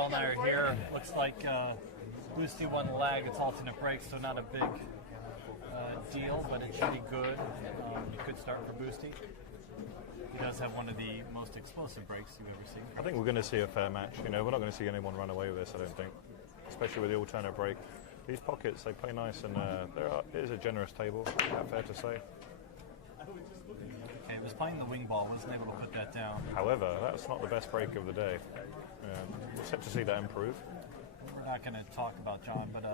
Dale and I are here. Looks like Boosty won the lag. It's alternate brakes, so not a big deal, but it should be good. A good start for Boosty. He does have one of the most explosive brakes you've ever seen. I think we're going to see a fair match. You know, we're not going to see anyone run away with this, I don't think. Especially with the alternate brake. These pockets, they play nice, and it is a generous table, fair to say. Okay, he was playing the wing ball, wasn't able to put that down. However, that's not the best brake of the day. We're set to see that improve. We're not going to talk about John, but...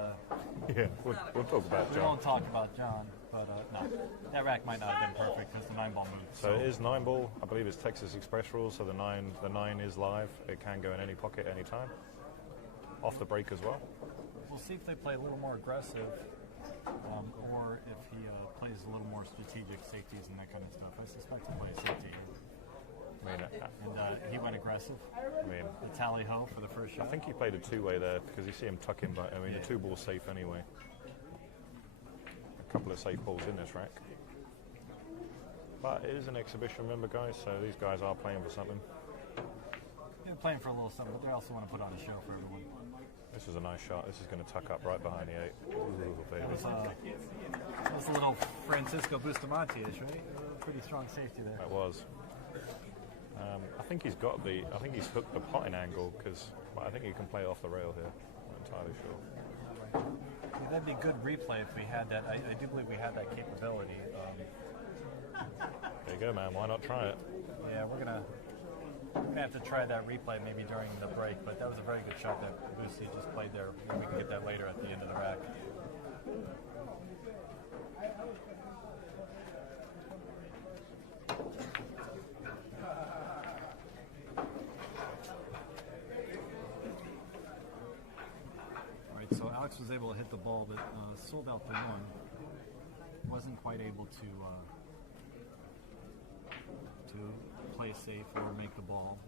yeah, we'll talk about John. We won't talk about John, but no. That rack might not have been perfect because the 9-ball moved. So it is 9-ball. I believe it's Texas Express rules, so the 9 is live. It can go in any pocket any time. Off the brake as well. We'll see if they play a little more aggressive, or if he plays a little more strategic safeties and that kind of stuff. I suspect he'll play safety. And he went aggressive. The tally-ho for the first shot. I think he played a two-way there because you see him tuck in, but the two ball's safe anyway. A couple of safe balls in this rack. But it is an exhibition, remember, guys, so these guys are playing for something. They're playing for a little something, but they also want to put on a show for everyone. This is a nice shot. This is going to tuck up right behind the 8. Ooh, baby. That was a little Francisco Bustamante-ish, right? Pretty strong safety there. That was. I think he's hooked the potting angle because I think he can play off the rail here. I'm not entirely sure. Yeah, that'd be a good replay if we had that. I do believe we had that capability. There you go, man. Why not try it? Yeah, we're gonna have to try that replay maybe during the break. But that was a very good shot that Boosty just played there. We can get that later at the end of the rack. So Alex was able to hit the ball, but sold out the one. Wasn't quite able to play safe or make the ball.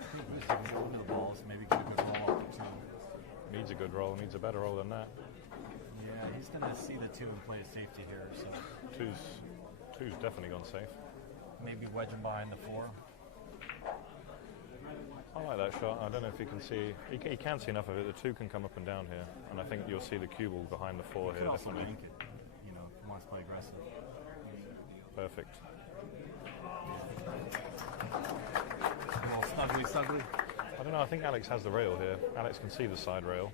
Boosty can go into the balls, maybe get a good roll off the 2. Needs a good roll. Needs a better roll than that. Yeah, he's going to see the 2 and play a safety here. So Two's definitely gone safe. Maybe wedge him behind the 4. I like that shot. I don't know if you can see. He can't see enough of it. The 2 can come up and down here, and I think you'll see the cue ball behind the 4 here. Also definitely. bank it, if he wants to play aggressive. Perfect. A little snuggly. I don't know. I think Alex has the rail here. Alex can see the side rail,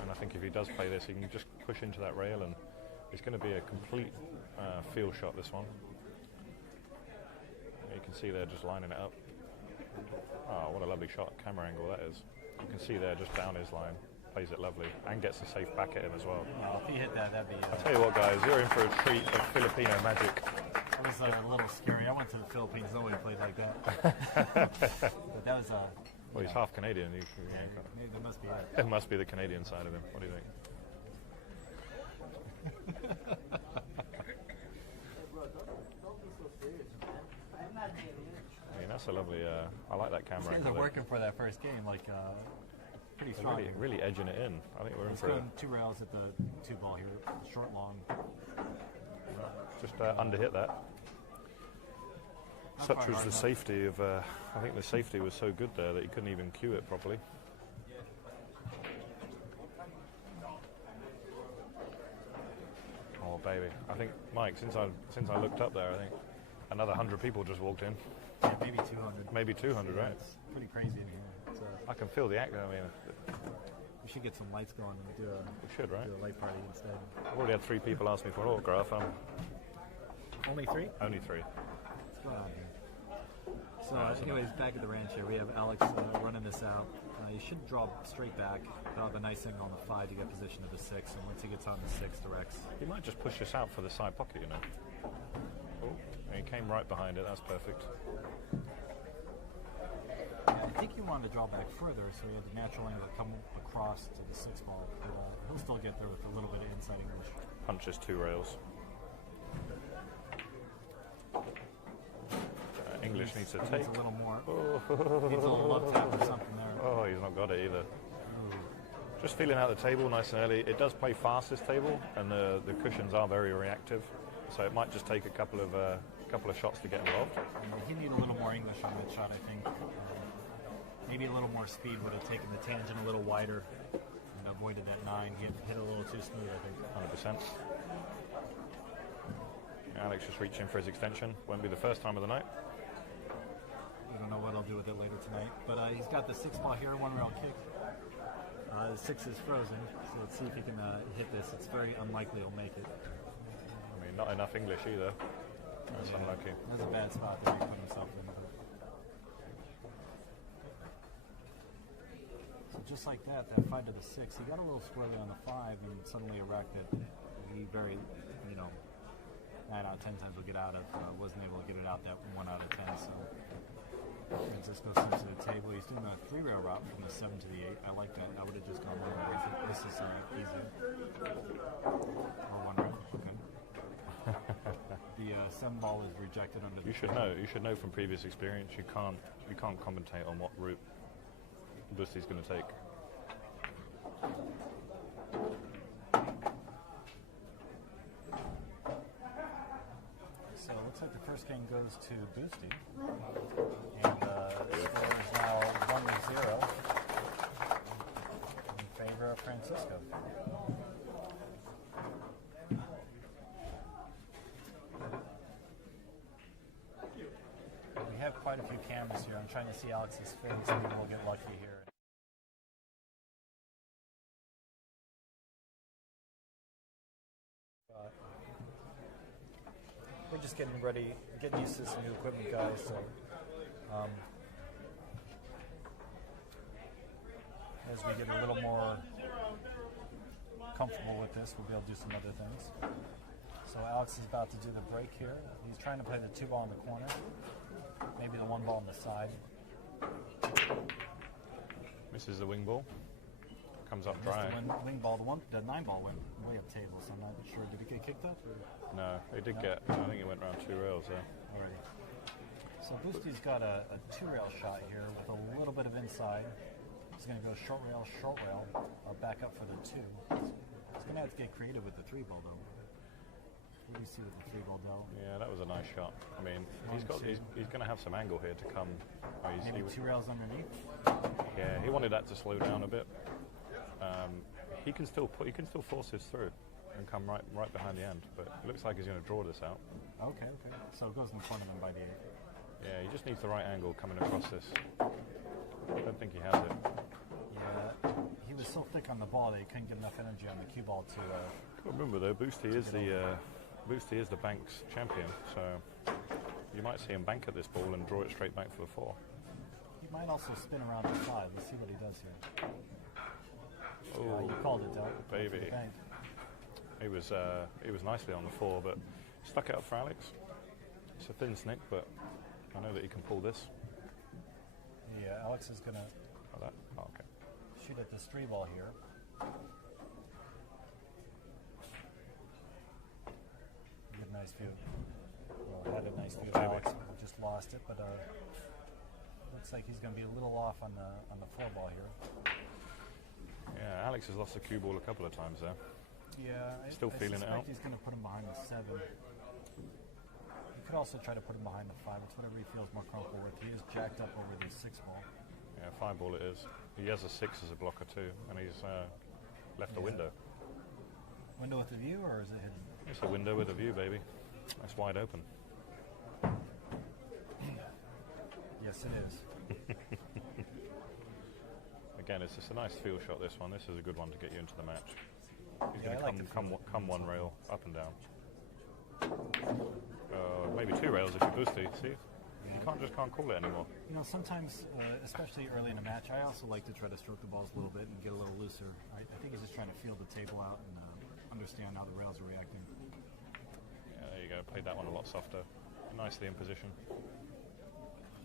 and I think if he does play this, he can just push into that rail, and it's going to be a complete field shot. This one. You can see there just lining it up. Oh, what a lovely shot. Camera angle that is. You can see there just down his line. Plays it lovely. And gets a safe back at him as well. Well, if he hit that, that'd be... I'll tell you what, guys. You're in for a treat of Filipino magic. That was a little scary. I went to the Philippines. Nobody played like that. But that was... well, he's half Canadian. That must be it. It must be the Canadian side of him. What do you think? That's a lovely. I like that camera. These guys are working for that first game, pretty strong. Really edging it in. I think we're in for going 2 rails at the 2-ball here, short, long. Just underhit that. Such was the safety of. I think the safety was so good there that he couldn't even cue it properly. Oh baby! I think Mike, since I looked up there, I think another 100 people just walked in. Yeah, maybe 200. Maybe 200, right? It's pretty crazy in here. I can feel the act. I mean, we should get some lights going and do a light party instead. I've already had 3 people ask me for an autograph. Only 3? Only 3. What's going on here? So, anyways, back at the ranch here, we have Alex running this out. He should draw straight back. He'll have a nice angle on the 5 to get position to the 6, and once he gets on the 6, directs. He might just push this out for the side pocket, you know. Oh, and he came right behind it. That's perfect. I think he wanted to draw back further, so he had the natural angle to come across to the 6-ball. But he'll still get there with a little bit of inside English. Punches 2 rails. English needs to take. Needs a little more. Needs a little love tap or something there. Oh, he's not got it either. Just feeling out the table nice and early. It does play fast, this table, and the cushions are very reactive. So it might just take a couple of shots to get involved. He need a little more English on that shot, I think. Maybe a little more speed would have taken the tangent a little wider and avoided that 9. Hit a little too smooth, I think. 100%. Alex just reaching for his extension. Won't be the first time of the night. I don't know what I'll do with it later tonight. But he's got the 6 ball here, 1 rail kick. The 6 is frozen, so let's see if he can hit this. It's very unlikely he'll make it. I mean, not enough English either. That's unlucky. That's a bad spot that he put himself in. So just like that 5 to the 6, he got a little squirrely on the 5 and suddenly a rack that he very, 9 out of 10 times will get out of. Wasn't able to get it out that 1 out of 10, so Francisco sends to the table. He's doing a 3 rail route from the 7 to the 8. I like that. I would have just gone 1 rail. This is easy. Or 1 rail. Okay. The 7 ball is rejected under the. You should know from previous experience. You can't commentate on what route Busty's going to take. So it looks like the first game goes to Busty, and the score is now 1-0 in favor of Francisco. We have quite a few cameras here. I'm trying to see Alex's face. Maybe we'll get lucky here. We're just getting ready, getting used to this new equipment, guys. So, as we get a little more comfortable with this, we'll be able to do some other things. So Alex is about to do the break here. He's trying to play the 2 ball in the corner, maybe the 1 ball on the side. Misses the wing ball. Comes up dry. The wing ball, the 9 ball went way up table, so I'm not sure. Did it get kicked up? Or? No, it did get. I think it went around 2 rails there. Already. So Busty's got a 2 rail shot here with a little bit of inside. He's going to go short rail, back up for the 2. He's going to have to get creative with the 3 ball though. What do you see with the 3 ball dealt? Yeah, that was a nice shot. I mean, he's going to have some angle here to come. Maybe 2 rails underneath. Yeah, he wanted that to slow down a bit. He can still force this through and come right behind the end, but it looks like he's going to draw this out. Okay. So it goes in the corner then by the 8. Yeah, he just needs the right angle coming across this. I don't think he has it. Yeah, he was so thick on the ball that he couldn't get enough energy on the cue ball to. Remember though, Busty is the bank's champion, so you might see him bank at this ball and draw it straight back for the 4. He might also spin around the 5. Let's see what he does here. Oh, you called it, Del. baby. He was nicely on the 4, but stuck it up for Alex. It's a thin snick, but I know that he can pull this. Yeah, Alex is going to okay. shoot at this 3 ball here. Good, nice view. Well, had a nice view of Alex, but just lost it. But looks like he's going to be a little off on the 4 ball here. Yeah, Alex has lost the cue ball a couple of times there. Yeah, Still feeling it out. He's going to put him behind the 7. He could also try to put him behind the 5. It's whatever he feels more comfortable with. He is jacked up over the 6 ball. Yeah, 5 ball it is. He has a 6 as a blocker too, and he's left a window. Window with a view, or is it hidden? It's a window with a view, baby. That's wide open. Yes, it is. Again, it's just a nice field shot, this one. This is a good one to get you into the match. He's going to come 1 rail up and down. Maybe 2 rails if you Busty. See? You can't call it anymore. Sometimes, especially early in a match, I also like to try to stroke the balls a little bit and get a little looser. I think he's just trying to feel the table out and understand how the rails are reacting. Yeah, there you go. Played that one a lot softer. Nicely in position.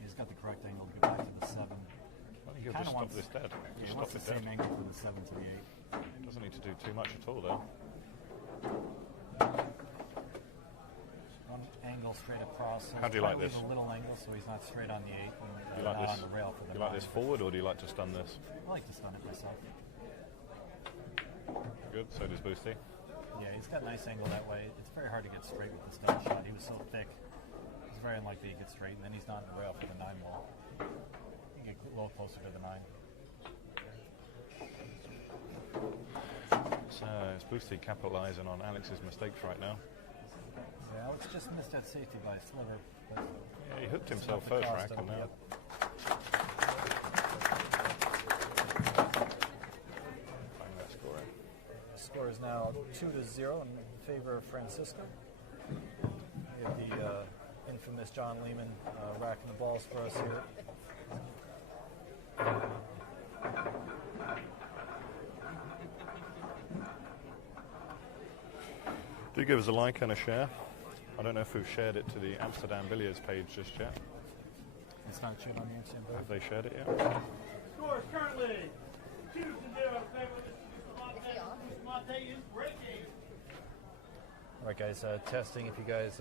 He's got the correct angle to get back to the 7. I think he'll just stop this dead. He wants the same angle for the 7 to the 8. Doesn't need to do too much at all, though. One angle straight across. How do you like this? A little angle so he's not straight on the 8 and you like not this? on the rail for the 9. You like this forward, or do you like to stun this? I like to stun it myself. Good, so does Busty. Yeah, he's got a nice angle that way. It's very hard to get straight with the stun shot. He was so thick. It's very unlikely he gets straight, and then he's not in the rail for the 9 ball. I think get a little closer to the 9. It's Boosty capitalizing on Alex's mistakes right now. Yeah, Alex just missed that safety by a sliver. But yeah, he hooked himself first rack and now. Yep. Bang that score in. The score is now 2-0 in favor of Francisco. We have the infamous John Lehman racking the balls for us here. Do give us a like and a share. I don't know if we've shared it to the Amsterdam Billiards page just yet. It's not shared on the Amsterdam. Have they shared it yet? Score is currently 2-0 in favor of Bustamante is breaking. All right, guys, testing. If you guys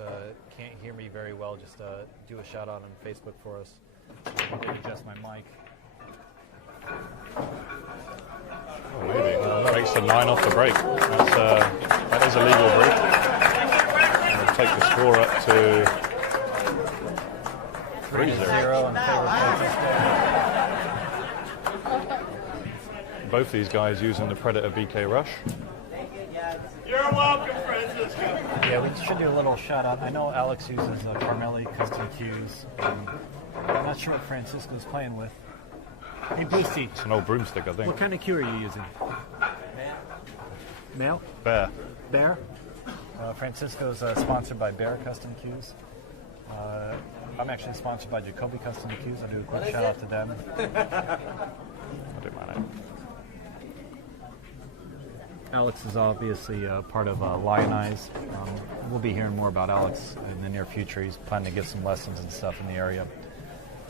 can't hear me very well, just do a shout out on Facebook for us. I'm going to adjust my mic. Oh, maybe. Breaks the 9 off the break. That is a legal break. And we'll take the score up to 3-0 in favor of Francisco. Both these guys using the Predator BK Rush. You're welcome, Francisco. Yeah, we should do a little shout out. I know Alex uses Carmelli custom cues. I'm not sure what Francisco's playing with. Hey, Boosty. It's an old broomstick, I think. What kind of cue are you using? Male? Bear. Bear? Francisco's sponsored by Bear Custom Cues. I'm actually sponsored by Jacoby Custom Cues. I'll do a quick shout out to them. I don't mind it. Alex is obviously part of Lionize. We'll be hearing more about Alex in the near future. He's planning to give some lessons and stuff in the area.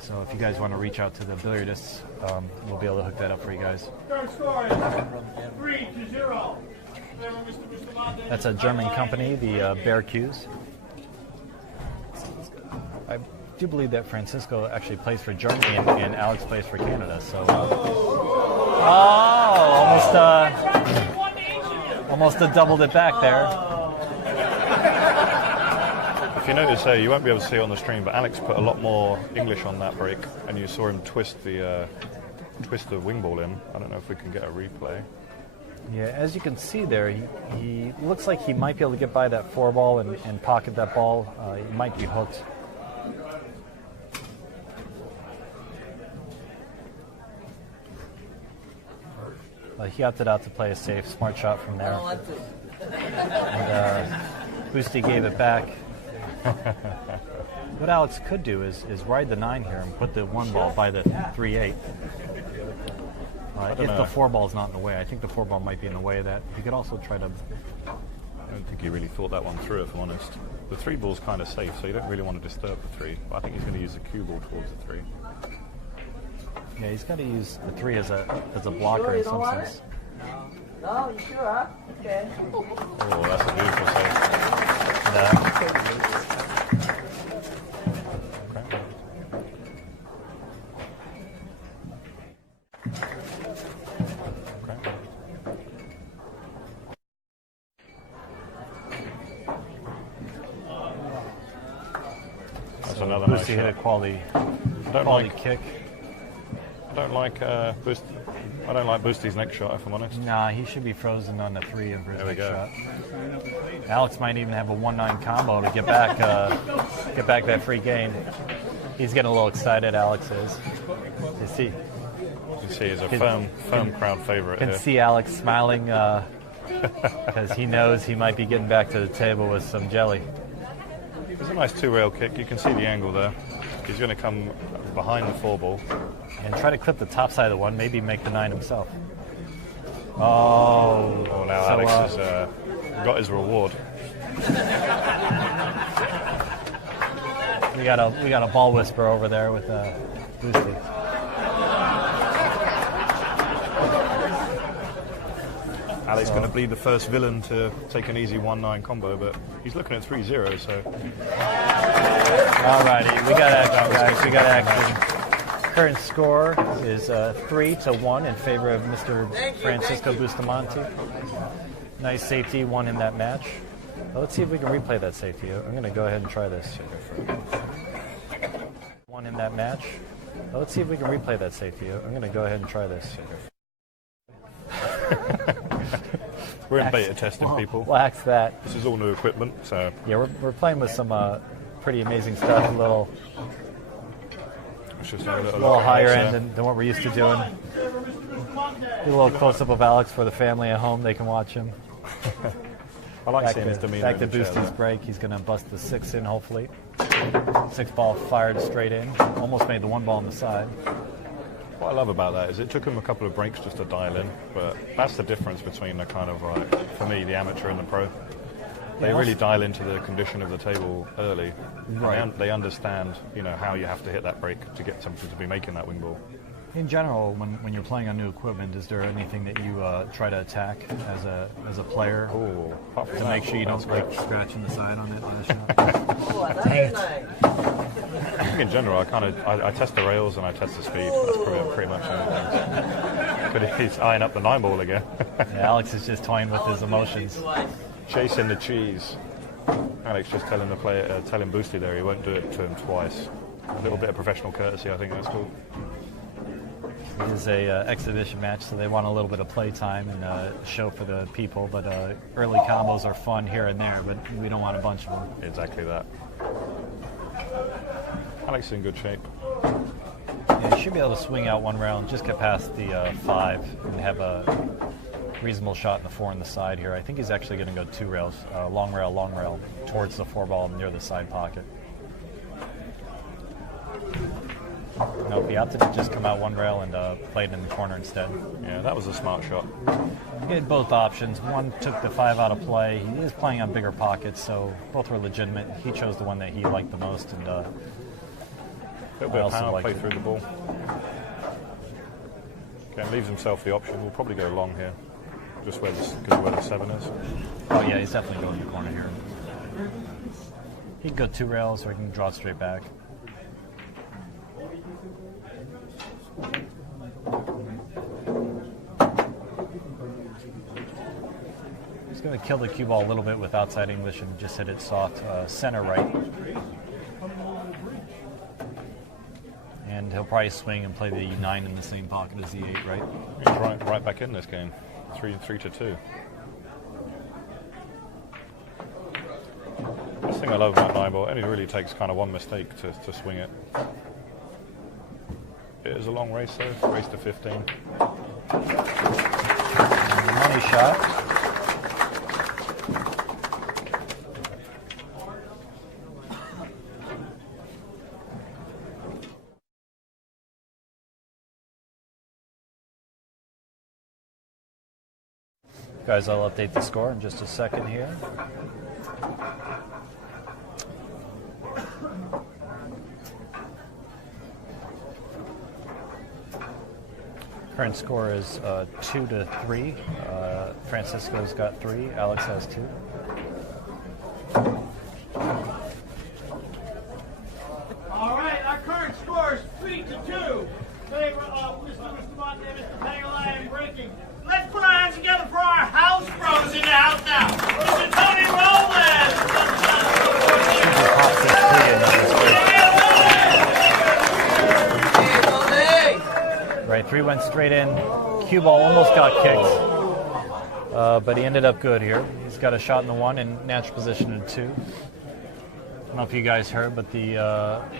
So if you guys want to reach out to the billiardists, we'll be able to hook that up for you guys. Current score is 3-0. That's a German company, the Bear Cues. I do believe that Francisco actually plays for Germany and Alex plays for Canada. So, almost doubled it back there. If you notice there, you won't be able to see it on the stream, but Alex put a lot more English on that break, and you saw him twist the wing ball in. I don't know if we can get a replay. Yeah, as you can see there, he looks like he might be able to get by that 4-ball and pocket that ball. He might be hooked. He opted out to play a safe, smart shot from there. And Boosty gave it back. What Alex could do is ride the 9 here and put the 1-ball by the 3-8. If the 4-ball's not in the way. I think the 4-ball might be in the way of that. He could also try to... I don't think he really thought that one through, if I'm honest. The 3-ball's kind of safe, so you don't really want to disturb the 3. But I think he's going to use the cue ball towards the 3. Yeah, he's got to use the 3 as a blocker in some sense. No, you sure, huh? Okay. Oh, that's a beautiful save. That's another nice Boosty hit a quality kick. I don't like Boosty's next shot, if I'm honest. Nah, he should be frozen on the 3 for his There we next go. shot. Alex might even have a 1-9 combo to get back that free game. He's getting a little excited, Alex is. You see? You can see he's a firm crowd favorite Can here. see Alex smiling because he knows he might be getting back to the table with some jelly. It's a nice 2-rail kick. You can see the angle there. He's going to come behind the 4-ball. And try to clip the top side of the 1, maybe make the 9 himself. Oh, now so, Alex has got his reward. We got a ball whisper over there with Boosty. Alex going to be the first villain to take an easy 1-9 combo, but he's looking at 3-0, so... Alrighty, we got action, guys. We got action. Current score is 3-1 in favor of Mr. Francisco Bustamante. Nice safety, won in that match. Well, let's see if we can replay that safety. I'm going to go ahead and try this. Won in that match. Well, let's see if we can replay that safety. I'm going to go ahead and try this. We're in beta testing, people. Wax that. This is all new equipment, so Yeah, we're playing with some pretty amazing stuff. A little it's just a little higher end than what we're used to doing. Do a little close-up of Alex for the family at home. They can watch him. I like seeing his demeanor. Back to in the chair, Boostie's break. He's going to bust the 6 in, hopefully. 6 ball fired straight in. Almost made the 1 ball on the side. What I love about that is it took him a couple of breaks just to dial in, but that's the difference between the kind of, like, for me, the amateur and the pro. They really dial into the condition of the table early. Right. And they understand, you know, how you have to hit that break to get something to be making that wing ball. In general, when you're playing on new equipment, is there anything that you try to attack as a player to make sure you don't like scratching the side on it on the shot? Oh, that's nice. I think in general, I test the rails and I test the speed. That's pretty much it. But he's eyeing up the 9 ball again. Yeah, Alex is just toying with his emotions. Chasing the cheese. Alex just telling the player, telling Boosty there he won't do it to him twice. A little bit of professional courtesy, I think that's cool. It is a exhibition match, so they want a little bit of play time and show for the people. But early combos are fun here and there, but we don't want a bunch of them. Exactly that. Alex is in good shape. Yeah, you should be able to swing out 1 round, just get past the 5 and have a reasonable shot in the 4 on the side here. I think he's actually going to go 2 rails, long rail, towards the 4 ball near the side pocket. Nope, he opted to just come out 1 rail and play it in the corner instead. Yeah, that was a smart shot. He had both options. One took the 5 out of play. He is playing on bigger pockets, so both were legitimate. He chose the one that he liked the most, and a little bit of power, play through the ball. Again, leaves himself the option. We'll probably go long here, just because where the 7 is. Oh yeah, he's definitely going in the corner here. He can go 2 rails, or he can draw it straight back. He's going to kill the cue ball a little bit with outside English and just hit it soft center right. And he'll probably swing and play the 9 in the same pocket as the 8, right? He's right back in this game. 3-2. This thing I love about 9 ball, it only really takes kind of 1 mistake to swing it. It is a long race though, race to 15. Money shot. Guys, I'll update the score in just a second here. Current score is 2-3. Francisco's got 3. Alex has 2. All right, our current score is 3-2. Favor of Mr. Bustamante and Mr. Pagulayan breaking. Let's put our hands together for our house bros in the house now. Mr. Tony Right, 3 went straight in. Cue ball almost got kicked, but he ended up good here. He's got a shot in the 1 and natural position in 2. I don't know if you guys heard, but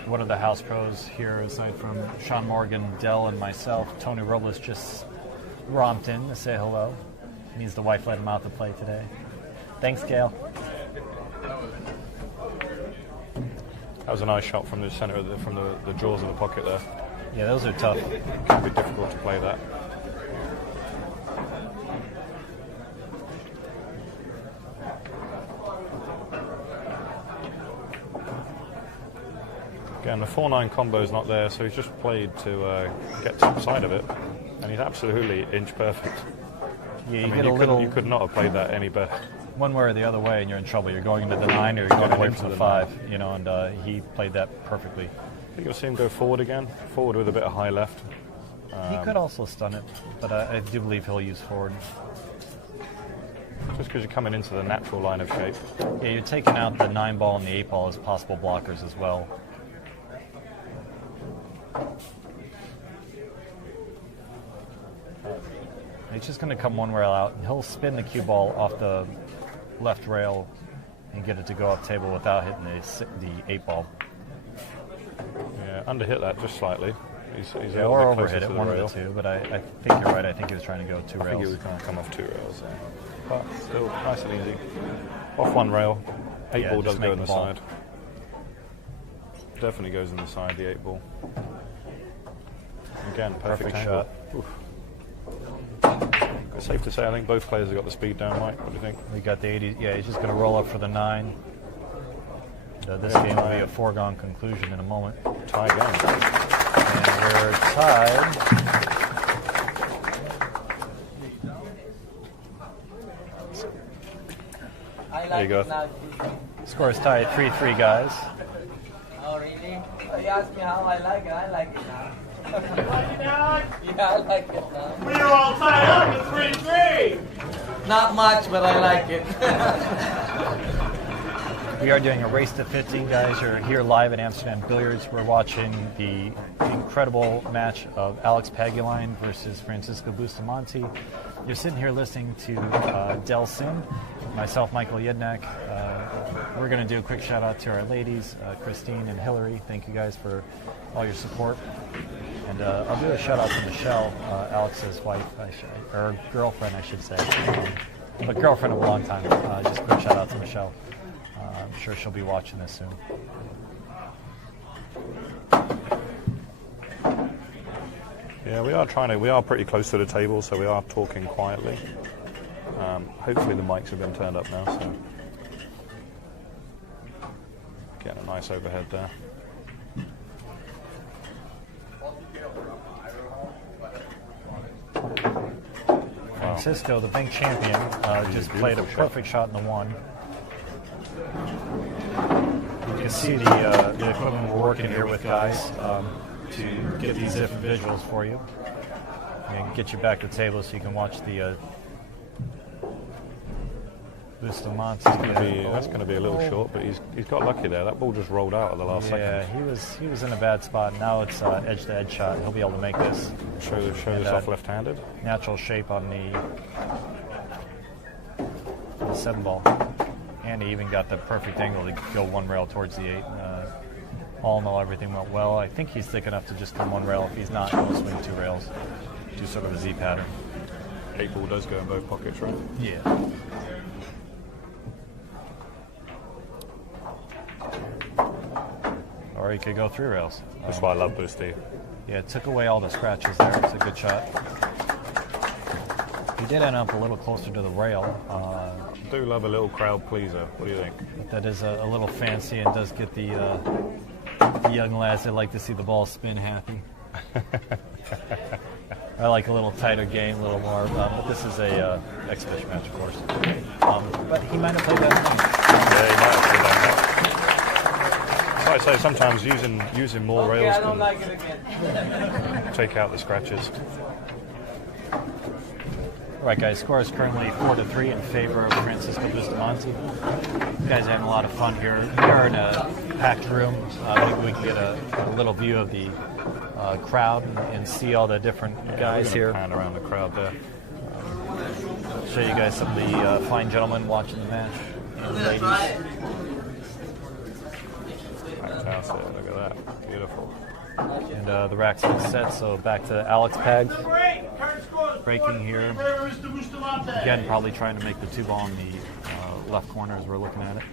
one of the house pros here, aside from Sean Morgan, Dell, and myself, Tony Robles just romped in to say hello. Means the wife let him out to play today. Thanks, Gail. That was a nice shot from the center of from the jaws of the pocket there. Yeah, those are tough. It can be difficult to play that. Again, the 4-9 combo is not there, so he's just played to get top side of it, and he's absolutely inch perfect. Yeah, you could not have played that any better. One way or the other way, and you're in trouble. You're going into the 9 or you're going away from the 5. You know, and he played that perfectly. I think you'll see him go forward again, forward with a bit of high left. He could also stun it, but I do believe he'll use forward. Just because you're coming into the natural line of shape. Yeah, you're taking out the 9 ball and the 8 ball as possible blockers as well. He's just going to come one rail out, and he'll spin the cue ball off the left rail and get it to go up table without hitting the 8 ball. Yeah, underhit that just slightly. He's a Or little bit closer overhit it, to the one rail. of the two, but I think you're right. I think he was trying to go 2 rails. I think he was going to come off 2 rails there. But still, nice and easy. Off 1 rail. 8 ball does just go make in the the ball. side. Definitely goes in the side, the 8 ball. Again, perfect angle. shot. Oof. It's safe to say, I think both players have got the speed down, Mike. What do you think? We got the 80. Yeah, he's just going to roll up for the 9. This game will be a foregone conclusion in a moment. Tie game. And we're tied. There you go. Score is tied 3-3, guys. Oh, really? Oh, you asked me how I like it. I like it now. You like it now? Yeah, I like it now. We're all tied up at 3-3. Not much, but I like it. We are doing a race to 15, guys. You're here live at Amsterdam Billiards. We're watching the incredible match of Alex Pagulayan versus Francisco Bustamante. You're sitting here listening to Del Sim, myself, Michael Yednak. We're going to do a quick shout out to our ladies, Christine and Hillary. Thank you guys for all your support. And I'll do a shout out to Michelle, Alex's wife, or girlfriend, I should say. But girlfriend of a long time. Just a quick shout out to Michelle. I'm sure she'll be watching this soon. Yeah, we are pretty close to the table, so we are talking quietly. Hopefully the mics have been turned up now, so getting a nice overhead there. Francisco, the bank champion, just played a perfect shot in the 1. You can see the equipment we're working here with, guys, to get these different visuals for you and get you back to the table so you can watch the Bustamante. That's going to be a little short, but he's got lucky there. That ball just rolled out at the last second. Yeah, he was in a bad spot. Now it's edge-to-edge shot. He'll be able to make this. Show this off left-handed. Natural shape on the 7 ball. And he even got the perfect angle to go 1 rail towards the 8. All in all, everything went well. I think he's thick enough to just come 1 rail. If he's not, he'll swing 2 rails. Do sort of a Z pattern. 8 ball does go in both pockets, right? Yeah. Or he could go 3 rails. That's why I love Boosty. Yeah, it took away all the scratches there. It's a good shot. He did end up a little closer to the rail. Do love a little crowd pleaser. What do you think? But that is a little fancy and does get the young lads that like to see the ball spin happy. I like a little tighter game, a little more. But this is a exhibition match, of course. But he might have played that. Yeah, he might have played that. So I say sometimes using more Okay, rails I don't can like it again. take out the scratches. All right, guys, score is currently 4-3 in favor of Francisco Bustamante. You guys are having a lot of fun here. We are in a packed room. Maybe we can get a little view of the crowd and see all the different guys here. Pan around the crowd there. Show you guys some of the fine gentlemen watching the match and ladies. Fantastic. Look at that. Beautiful. And the rack's been set, so back to Alex Pag. Breaking here. Again, probably trying to make the 2 ball in the left corner as we're looking at it.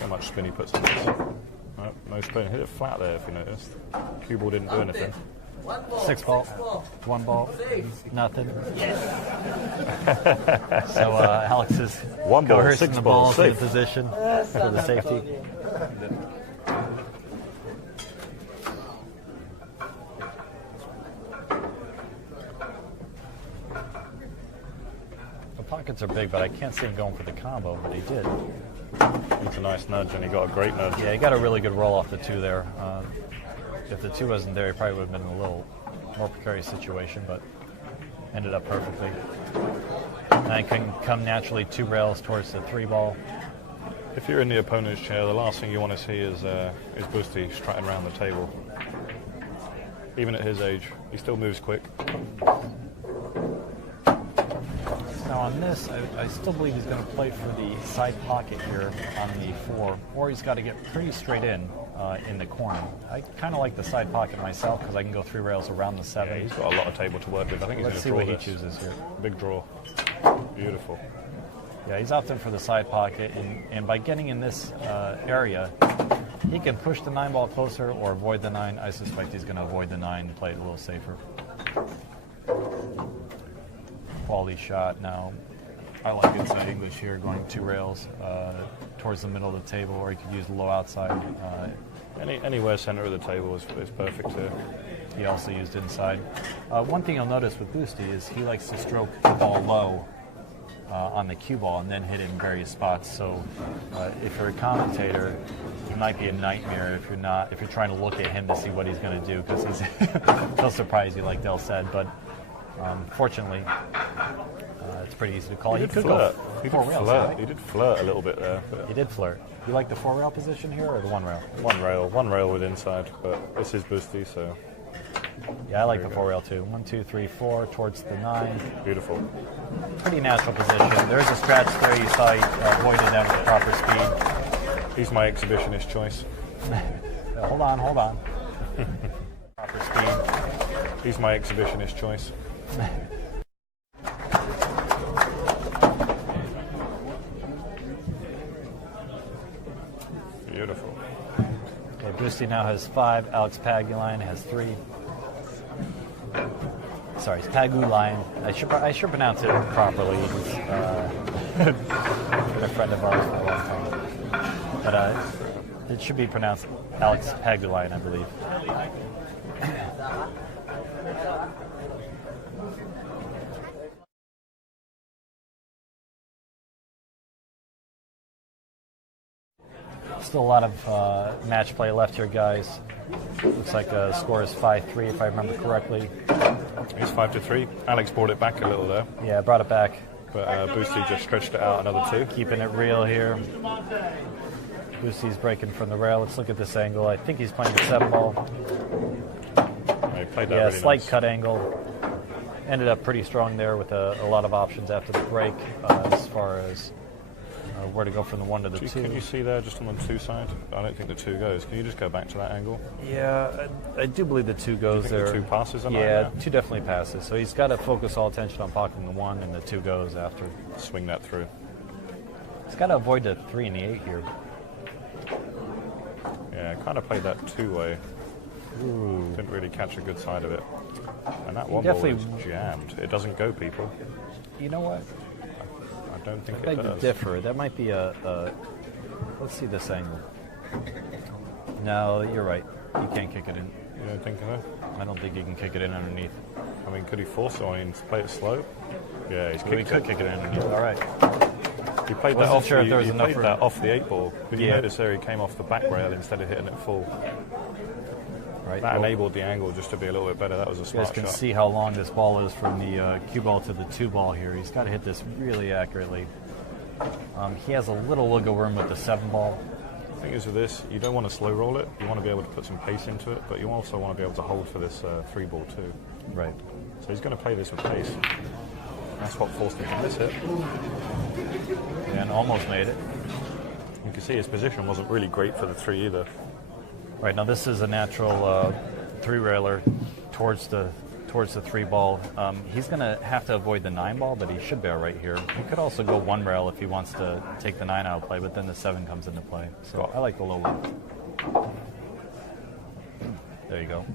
How much spin he puts in this. Nope, no spin. Hit it flat there if you noticed. Cue ball didn't do anything. 6 ball, 1 ball, nothing. So Alex is 1 ball, coercing 6 the balls, ball into safe. position for the safety. The pockets are big, but I can't see him going for the combo, but he did. It's a nice nudge, and he got a great nudge. Yeah, he got a really good roll off the 2 there. If the 2 wasn't there, he probably would have been in a little more precarious situation, but ended up perfectly. And I can come naturally 2 rails towards the 3 ball. If you're in the opponent's chair, the last thing you want to see is Boosty strutting around the table. Even at his age, he still moves quick. Now on this, I still believe he's going to play for the side pocket here on the 4, or he's got to get pretty straight in the corner. I kind of like the side pocket myself because I can go 3 rails around the 7. Yeah, he's got a lot of table to work with. I think he's Let's see going what to he draw this. chooses here. Big draw. Beautiful. Yeah, he's opting for the side pocket, and by getting in this area, he can push the 9 ball closer or avoid the 9. I suspect he's going to avoid the 9 and play it a little safer. Quality shot. Now, I like inside English here, going 2 rails towards the middle of the table, or he could use the low outside. Anywhere center of the table is perfect here. He also used inside. One thing you'll notice with Boosty is he likes to stroke the ball low on the cue ball and then hit it in various spots. So if you're a commentator, it might be a nightmare if you're trying to look at him to see what he's going to do, because he'll surprise you, like Del said. But fortunately, it's pretty easy to call. He could go 4 rails. Right? He did flirt a little bit there. But He did flirt. You like the 4 rail position here or the 1 rail? one rail with inside, but this is Boosty, so Yeah, I like the 4 rail too. 1, 2, 3, 4 towards the 9. beautiful. Pretty natural position. There's a scratch there. You saw he avoided that with proper speed. He's my exhibitionist choice. Hold on. Proper speed. He's my exhibitionist choice. Beautiful. Okay, Boosty now has 5. Alex Pagulayan has 3. Sorry, it's Pagulayan. I should pronounce it properly. He's been a friend of ours for a long time. But it should be pronounced Alex Pagulayan, I believe. Still a lot of match play left here, guys. Looks like the score is 5-3, if I remember correctly. He's 5-3. Alex brought it back a little there, Yeah, I brought it back. but Boosty just stretched it out another 2. Keeping it real here. Boosty's breaking from the rail. Let's look at this angle. I think he's playing the 7 ball. He played that Yeah, really slight nice. cut angle. Ended up pretty strong there with a lot of options after the break as far as where to go from the 1 to the 2. Can you see there just on the 2 side? I don't think the 2 goes. Can you just go back to that angle? Yeah, I do believe the 2 goes think there. the 2 passes are Yeah, like that? 2 definitely passes. So he's got to focus all attention on pocketing the 1, and the 2 goes after. Swing that through. He's got to avoid the 3 and the 8 here. Yeah, kind of played that 2-way. Didn't really catch a good side of it. And that 1 ball is definitely- jammed. It doesn't go, people. You know what? I don't think I it beg to does. differ. That might be a. Let's see this angle. No, you're right. You can't kick it in. You don't think so? I don't think you can kick it in underneath. I mean, could he force it on him to play it slow? Yeah, he's We kicked could it. kick it in underneath. All right. He played that Wasn't off. sure if there was he enough played room. that off the 8 ball. But you Yeah. notice there he came off the back rail instead of hitting it full. Right. That Well, enabled the angle just to be a little bit better. That was a you smart guys can shot. see how long this ball is from the cue ball to the 2 ball here. He's got to hit this really accurately. He has a little wiggle room with the 7 ball. The thing is with this, you don't want to slow roll it. You want to be able to put some pace into it, but you also want to be able to hold for this 3 ball too. Right. So he's going to play this with pace. That's what forced him to miss it. And almost made it. You can see his position wasn't really great for the 3 either. Right, now this is a natural 3-railer towards the 3 ball. He's going to have to avoid the 9 ball, but he should be all right here. He could also go 1 rail if he wants to take the 9 out of play, but then the 7 comes into play. So I like the low one. There you go.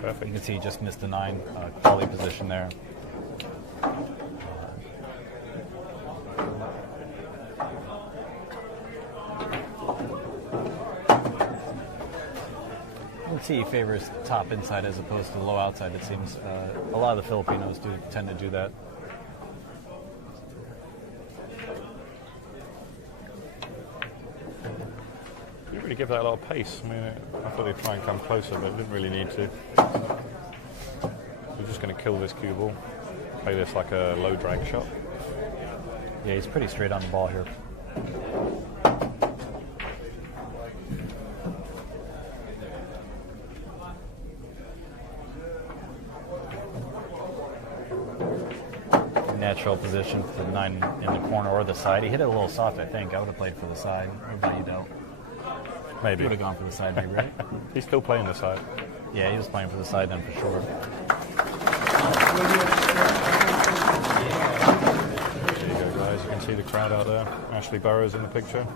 Perfect. You can see he just missed the 9 quality position there. You can see he favors top inside as opposed to low outside, it seems. A lot of the Filipinos do tend to do that. He didn't really give that a lot of pace. I mean, I thought he'd try and come closer, but didn't really need to. We're just going to kill this cue ball. Play this like a low drag shot. Yeah, he's pretty straight on the ball here. natural position for the 9 in the corner or the side. He hit it a little soft, I think. I would have played for the side. What about you, Del? Maybe. He would have gone for the side, maybe, right? He's still playing the side. Yeah, he was playing for the side then for sure. There you go, guys. You can see the crowd out there. Ashley Burrows in the picture.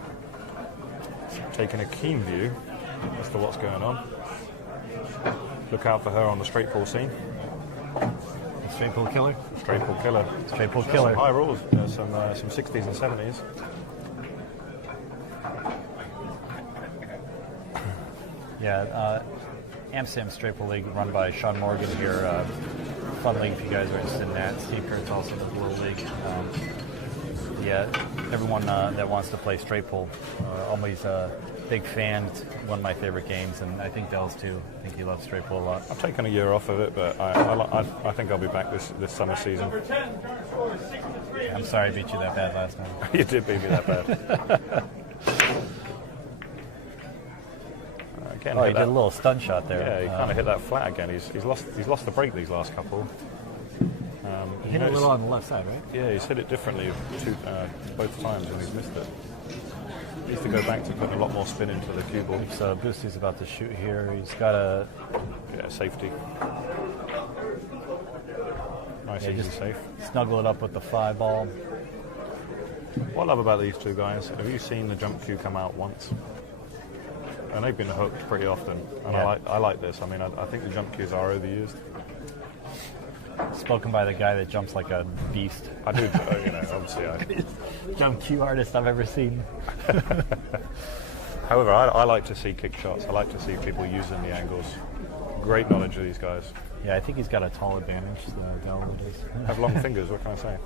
Taking a keen view as to what's going on. Look out for her on the straight pull scene. Straight pull killer? Straight pull killer. Straight pull killer. Some high rules. Some 60s and 70s. Yeah, Amsterdam Straight Pull League run by Sean Morgan here. Fun league if you guys are interested in that. Steve Kurtz also does a little league. Yeah, everyone that wants to play straight pull, always a big fan. It's one of my favorite games, and I think Dell's too. I think he loves straight pull a lot. I've taken a year off of it, but I think I'll be back this summer season. I'm sorry I beat you that bad last night. You did beat me that bad. Oh, he did a little stun shot there. Yeah, he kind of hit that flat again. He's lost the break these last couple. He hit it a little on the left side, right? Yeah, he's hit it differently both times and he's missed it. He needs to go back to putting a lot more spin into the cue ball. So Boosty's about to shoot here. He's got a safety. Nice, easy safe. Snuggle it up with the 5 ball. What I love about these two guys, have you seen the jump cue come out once? And they've been hooked pretty often, and yeah. I like this. I mean, I think the jump cues are overused. Spoken by the guy that jumps like a beast. I do, obviously. Jump cue artist I've ever seen. However, I like to see kick shots. I like to see people using the angles. Great knowledge of these guys. Yeah, I think he's got a tall advantage. Dell does. Have long fingers. What can I say?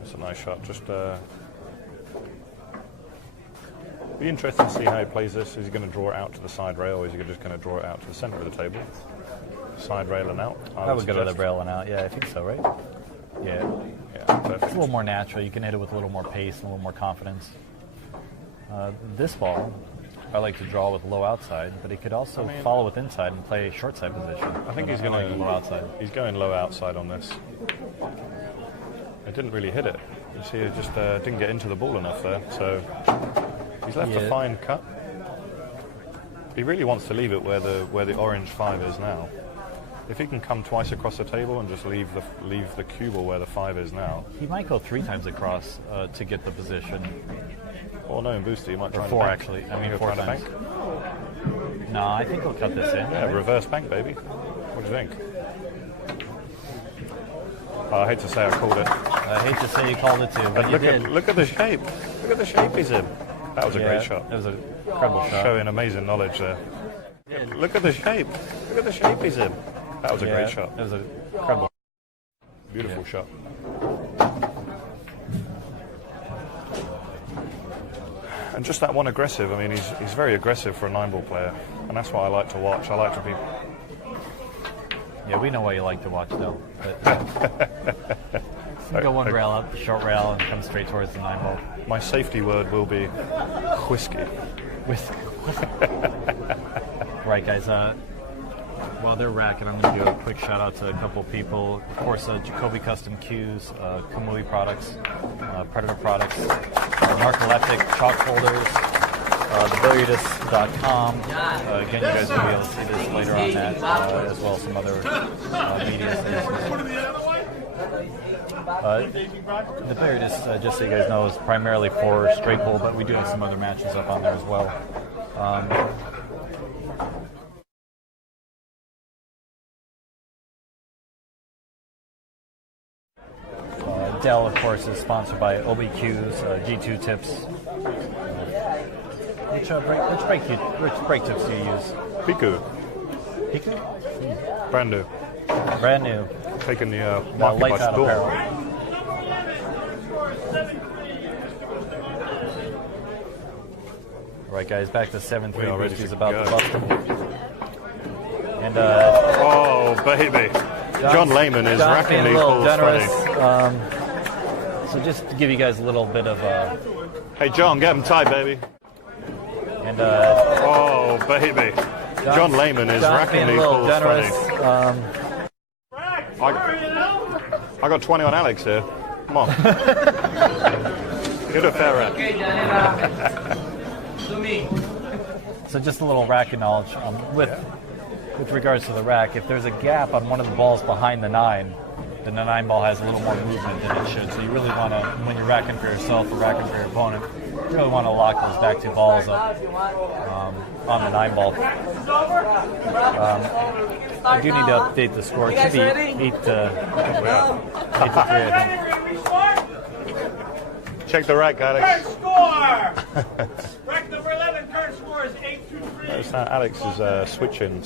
That's a nice shot. Just be interested to see how he plays this. Is he going to draw it out to the side rail, or is he just going to draw it out to the center of the table? Side rail and out. I would go to the rail and out. Yeah, I think so, right? Yeah. Perfect. It's a little more natural. You can hit it with a little more pace and a little more confidence. This ball, I like to draw with low outside, but he could also follow with inside and play a short side position. I think he's going low outside. He's going low outside on this. It didn't really hit it. You see, it just didn't get into the ball enough there. So he's left a fine cut. He really wants to leave it where the orange 5 is now. If he can come twice across the table and just leave the cue ball where the 5 is now. He might go 3 times across to get the position. Or no, in Booster, he might try 4 bank. actually. I mean, 4 bank. No, I think he'll cut this in. Yeah, right? reverse bank, baby. What do you think? I hate to say I called it. I hate to say you called it too, but you did. Look at the shape. Look at the shape he's in. That was a great shot. That was an incredible shot. Showing amazing knowledge there. Look at the shape. Look at the shape he's in. That was a great shot. That was an incredible. Beautiful shot. And just that one aggressive. I mean, he's very aggressive for a 9-ball player, and that's what I like to watch. I like to be. Yeah, we know what you like to watch, though. But, go one rail up, short rail, and come straight towards the 9-ball. My safety word will be whiskey. Right, guys. While they're racking, I'm going to do a quick shout out to a couple people. Of course, Jacoby Custom Cues, Kamui Products, Predator Products, Narcoleptic Chalk Holders, thebilliardist.com. Again, you guys will be able to see this later on that, as well as some other media. The Billiardist, just so you guys know, is primarily for straight pull, but we do have some other matches up on there as well. Dell, of course, is sponsored by OBQs, G2 Tips. Which brake tips do you use? Piku. Piku? Brand new. Brand new. Taking the market by lights out storm. apparel. Right, guys, back to 7-3. Boosties about to bust them. And oh, baby. John Lehman is rackingly full funny. So just to give you guys a little bit of Hey, John, get him tight, baby. and Oh, baby. John Lehman is John's racking being a these little balls generous. funny. I got 20 on Alex here. Come on. Get a fair rack. To me. So just a little racket knowledge with regards to the rack. If there's a gap on one of the balls behind the 9, then the 9 ball has a little more movement than it should. So you really want to, when you're racking for yourself or racking for your opponent, you really want to lock those back 2 balls up on the 9 ball. I do need to update the score. It should be 8 to 3, I think. Check the rack, Alex. Current score! Rack number 11, current score is 8-3. Notice how Alex is switching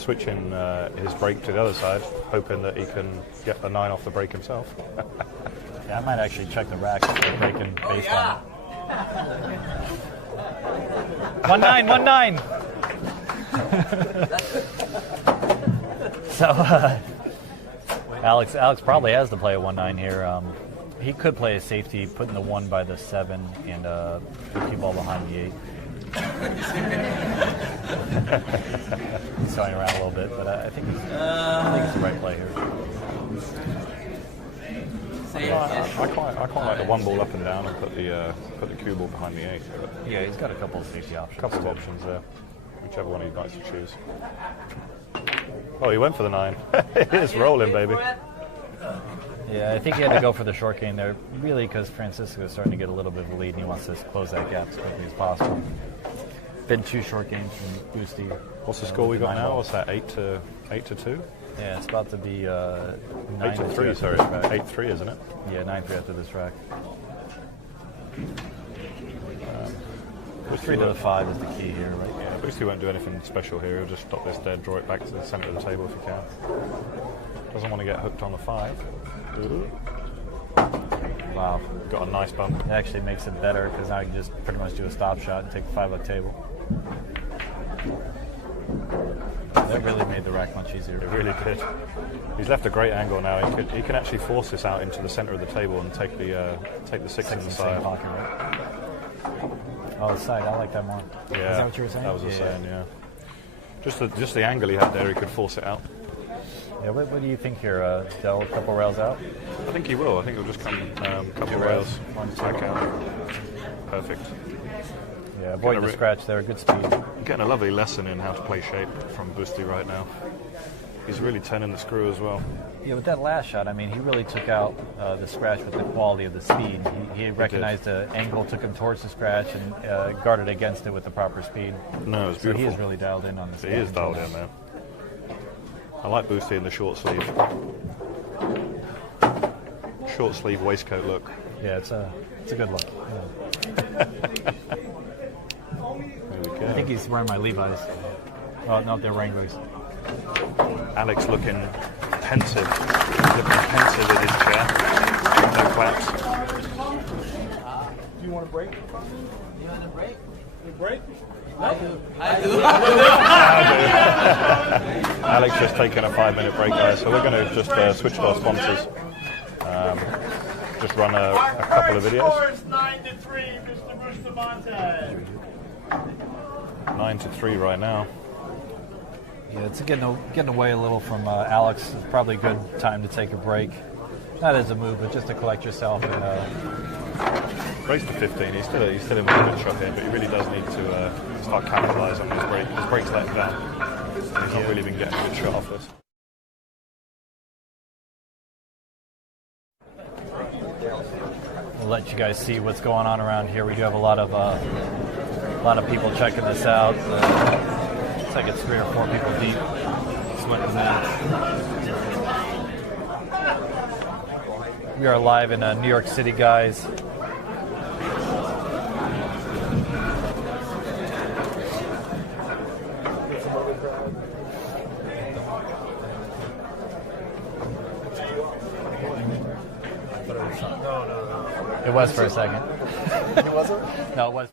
his break to the other side, hoping that he can get the 9 off the break himself. Yeah, I might actually check the rack if they're breaking based on it. 1-9, 1-9. So Alex probably has to play a 1-9 here. He could play a safety, putting the 1 by the 7 and the cue ball behind the 8. He's toying around a little bit, but I think it's the right play here. I quite like the 1 ball up and down and put the cue ball behind the 8. Yeah, he's got a couple of safety options. Couple of options there, whichever one he likes to choose. Oh, he went for the 9. It's rolling, baby. Yeah, I think he had to go for the short game there, really, because Francisco is starting to get a little bit of a lead, and he wants to close that gap as quickly as possible. Been 2 short games from Boosty. What's the score we got now? What's that? 8 to 2? Yeah, it's about to be 8 to 3. Sorry, 8-3, isn't it? Yeah, 9-3 after this rack. 3 to the 5 is the key here, right? Yeah, Boosty won't do anything special here. He'll just stop this dead, draw it back to the centre of the table if he can. Doesn't want to get hooked on the 5. Wow. Got a nice bump. It actually makes it better because now I can just pretty much do a stop shot and take the 5 up table. That really made the rack much easier. It really did. He's left a great angle now. He can actually force this out into the centre of the table and take the 6 in the side. Pocket, right? Oh, the side. I like that more. Yeah, Is that what you were saying? That was the saying. Yeah. Just the angle he had there, he could force it out. Yeah, what do you think here, Del? A couple rails out? I think he will. I think it'll just come a couple of rails. 1, 2. Back out. Perfect. Yeah, avoid the scratch there. Good speed. Getting a lovely lesson in how to play shape from Boosty right now. He's really turning the screw as well. Yeah, with that last shot, I mean, he really took out the scratch with the quality of the speed. He recognized the angle, took him towards the scratch, and guarded against it with the proper speed. No, it's So beautiful. he is really dialed in on this. He is dialed in there. I like Boosty in the short sleeve. Short sleeve waistcoat look. Yeah, it's a good look. Yeah. There we go. I think he's wearing my Levi's. Oh, no, they're Wranglers. Alex looking pensive. He's looking pensive in his chair. No claps. Do you want a break? You want a break? You break? I do. Alex just taking a 5-minute break, guys, so we're going to just switch to our sponsors. Just run a couple of videos. Score is 9-3, Mr. Bustamante. 9-3 right now. Yeah, it's getting away a little from Alex. It's probably a good time to take a break. Not as a move, but just to collect yourself. And Race to 15. He's still in with a good shot here, but he really does need to start capitalising on his break. His break's let him down. He's not really been getting a good shot off this. we'll let you guys see what's going on around here. We do have a lot of people checking this out. Looks like it's 3 or 4 people deep. Sweating the match. We are live in New York City, guys. It was for a second. It wasn't? No, it was.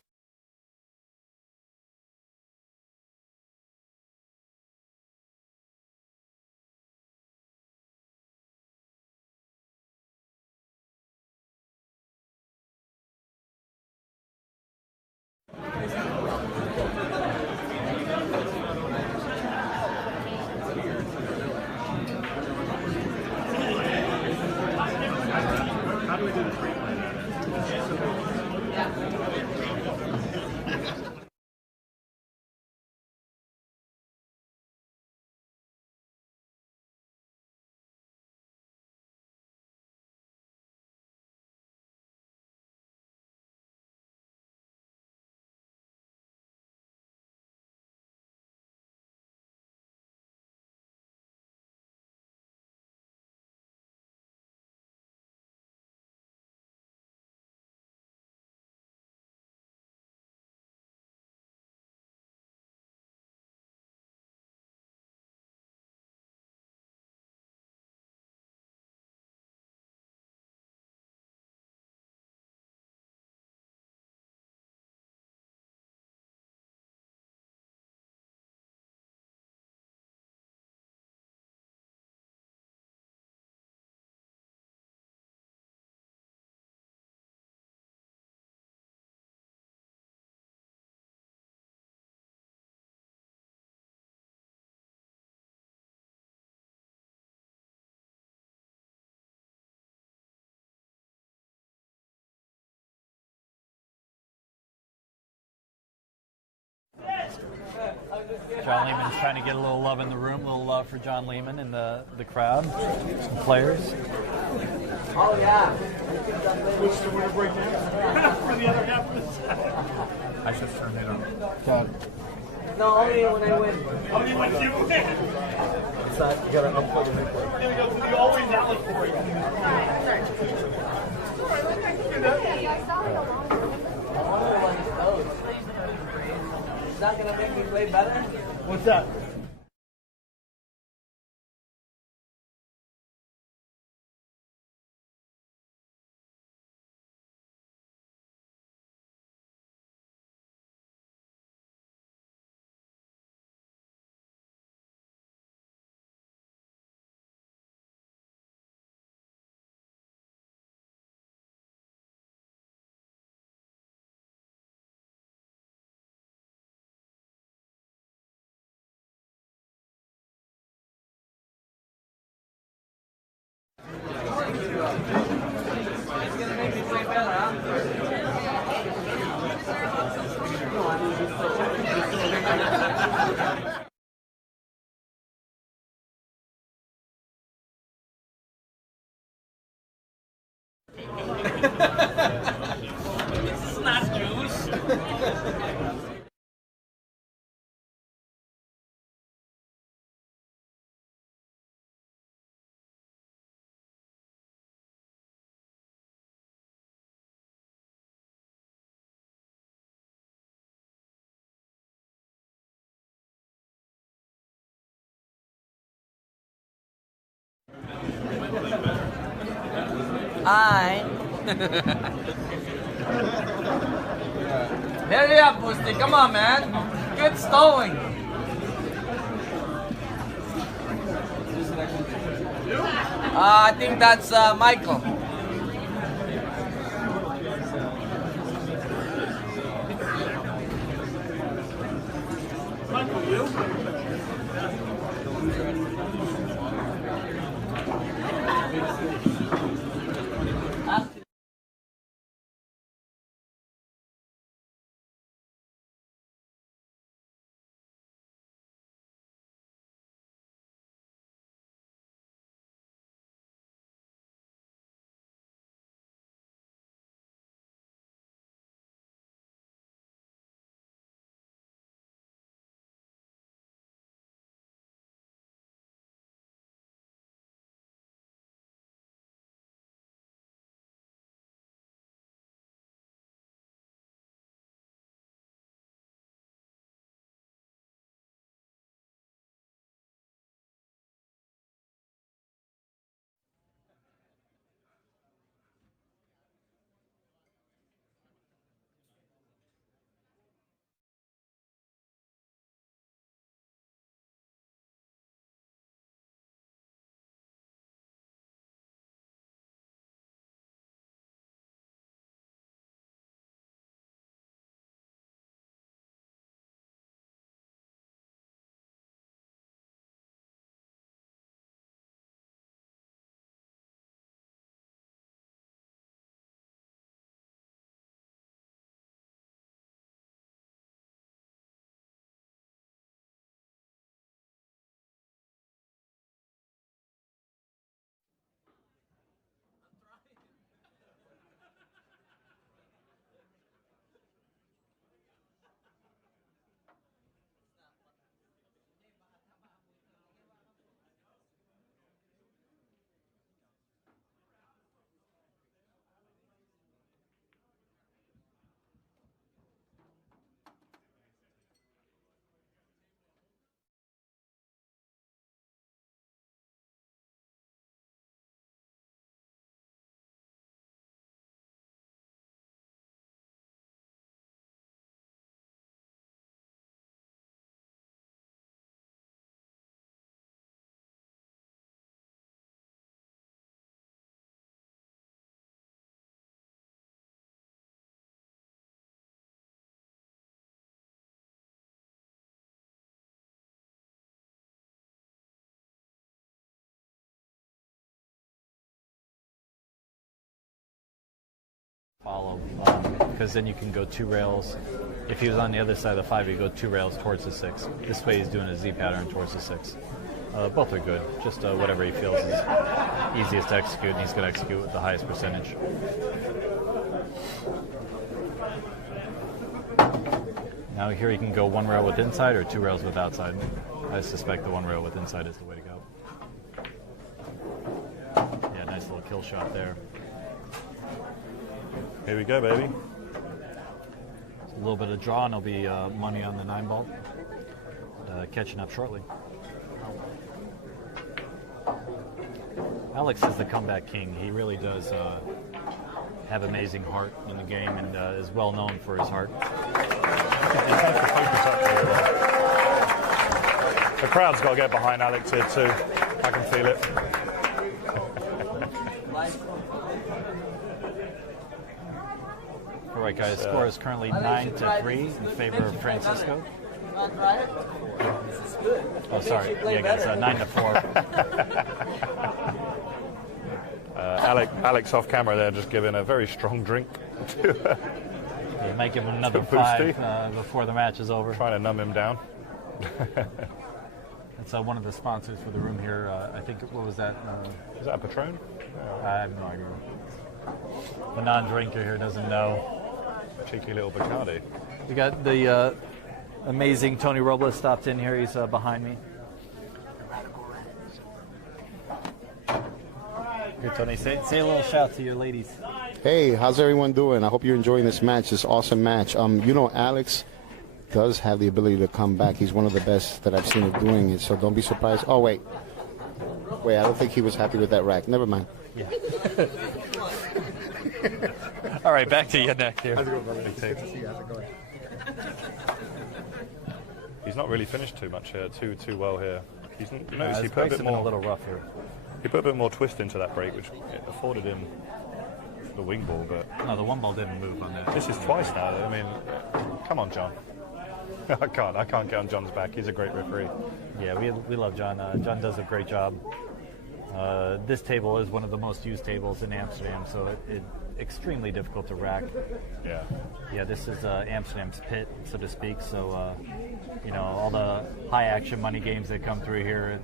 John Lehman's trying to get a little love in the room, a little love for John Lehman in the crowd, some players. Oh, yeah. Which the winner break down for the other half of this. I should turn it on. No, only when I win. Only when you win. It's not, you gotta upload the replay. I'm gonna go to the always alley for you. I wonder what he knows. Is that gonna make me play better? What's that? It's gonna make me play better, huh? This is not juice. Hi. Hurry up, Boosty. Come on, man. Good stalling. I think that's Michael. Michael, you? Follow, because then you can go 2 rails If he was on the other side of the 5, he'd go 2 rails towards the 6. This way he's doing a Z pattern towards the 6. Both are good. Just whatever he feels is easiest to execute, and he's going to execute with the highest percentage. Now here he can go 1 rail with inside or 2 rails with outside. I suspect the 1 rail with inside is the way to go. Yeah, nice little kill shot there. Here we go, baby. A little bit of draw, and there'll be money on the 9 ball. Catching up shortly. Alex is the comeback king. He really does have amazing heart in the game, and is well known for his heart. The crowd's got to get behind Alex here too. I can feel it. All right, guys. Score is currently 9-3 in favor of Francisco. Oh, sorry. Yeah, guys. 9-4. Alex off camera there, just giving a very strong drink to. You might give him another 5 before the match is over. Trying to numb him down. That's one of the sponsors for the room here. I think, what was that? Is that a Patron? I have no idea. The non-drinker here doesn't know. Cheeky little Bacardi. We got the amazing Tony Robles stopped in here. He's behind me. Here, Tony, say a little shout to your ladies. Hey, how's everyone doing? I hope you're enjoying this match, this awesome match. You know, Alex does have the ability to come back. He's one of the best that I've seen him doing it, so don't be surprised. Oh, wait, I don't think he was happy with that rack. Never mind. Yeah. All right, back to you next here. He's not really finished too much here, too well here. You notice he his put a breaks bit have been more. a little rough here. He put a bit more twist into that break, which afforded him the wing ball. But No, the 1 ball didn't move on that. this is twice now. I mean, come on, John. I can't get on John's back. He's a great referee. Yeah, we love John. John does a great job. This table is one of the most used tables in Amsterdam, so it's extremely difficult to rack. Yeah. Yeah, this is Amsterdam's pit, so to speak. So, you know, all the high action money games that come through here.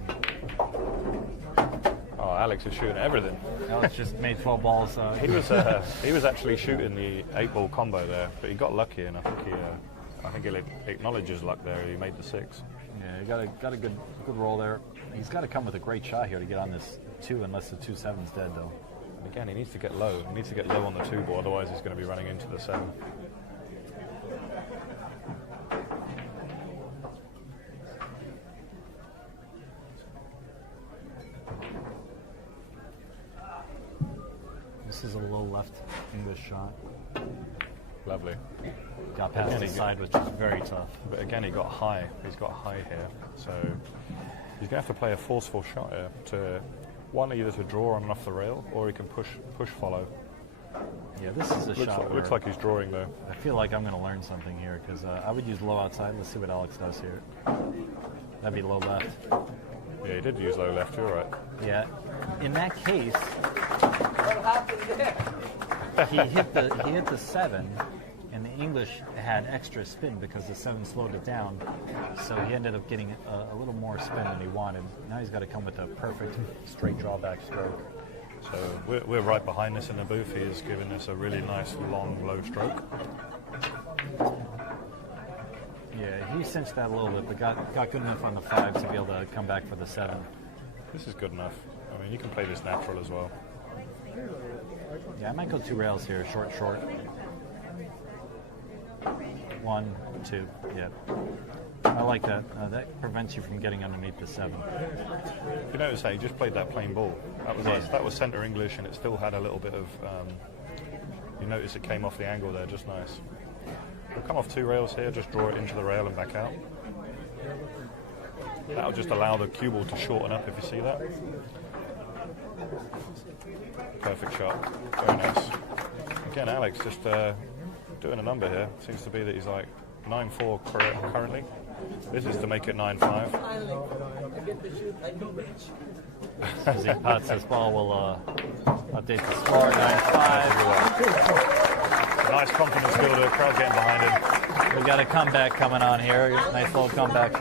Oh, Alex is shooting everything. Alex just made 12 balls. He was actually shooting the 8-ball combo there, but he got lucky, and I think he acknowledges luck there. He made the 6. Yeah, he got a good roll there. He's got to come with a great shot here to get on this 2, unless the 2-7's dead though. And again, he needs to get low. He needs to get low on the 2 ball, otherwise he's going to be running into the 7. This is a low left English shot. Lovely. Got past the side, which is very tough. But again, he got high. He's got high here, so he's going to have to play a forceful shot here to either to draw on and off the rail, or he can push follow. Yeah, this is a shot. Looks like he's drawing though. I feel like I'm going to learn something here because I would use low outside. Let's see what Alex does here. That'd be low left. Yeah, he did use low left. You're right. Yeah. In that case, What happened there? he hit the 7, and the English had extra spin because the 7 slowed it down. So he ended up getting a little more spin than he wanted. Now he's got to come with a perfect straight drawback stroke. So we're right behind this in the booth. He is giving us a really nice long low stroke. Yeah, he cinched that a little bit, but got good enough on the 5 to be able to come back for the 7. This is good enough. I mean, you can play this natural as well. Yeah, I might go 2 rails here, short. 1, 2, yeah. I like that. That prevents you from getting underneath the 7. You notice how he just played that plain ball. That was centre English, and it still had a little bit of. You notice it came off the angle there, just nice. We'll come off 2 rails here, just draw it into the rail and back out. That'll just allow the cue ball to shorten up, if you see that. Perfect shot. Very nice. Again, Alex just doing a number here. Seems to be that he's like 9-4 currently. This is to make it 9-5. Finally, I get to shoot like a bitch. As he pots this ball, we'll update the score, 9-5. Nice confidence builder, crowd getting behind him. We got a comeback coming on here. Nice little comeback.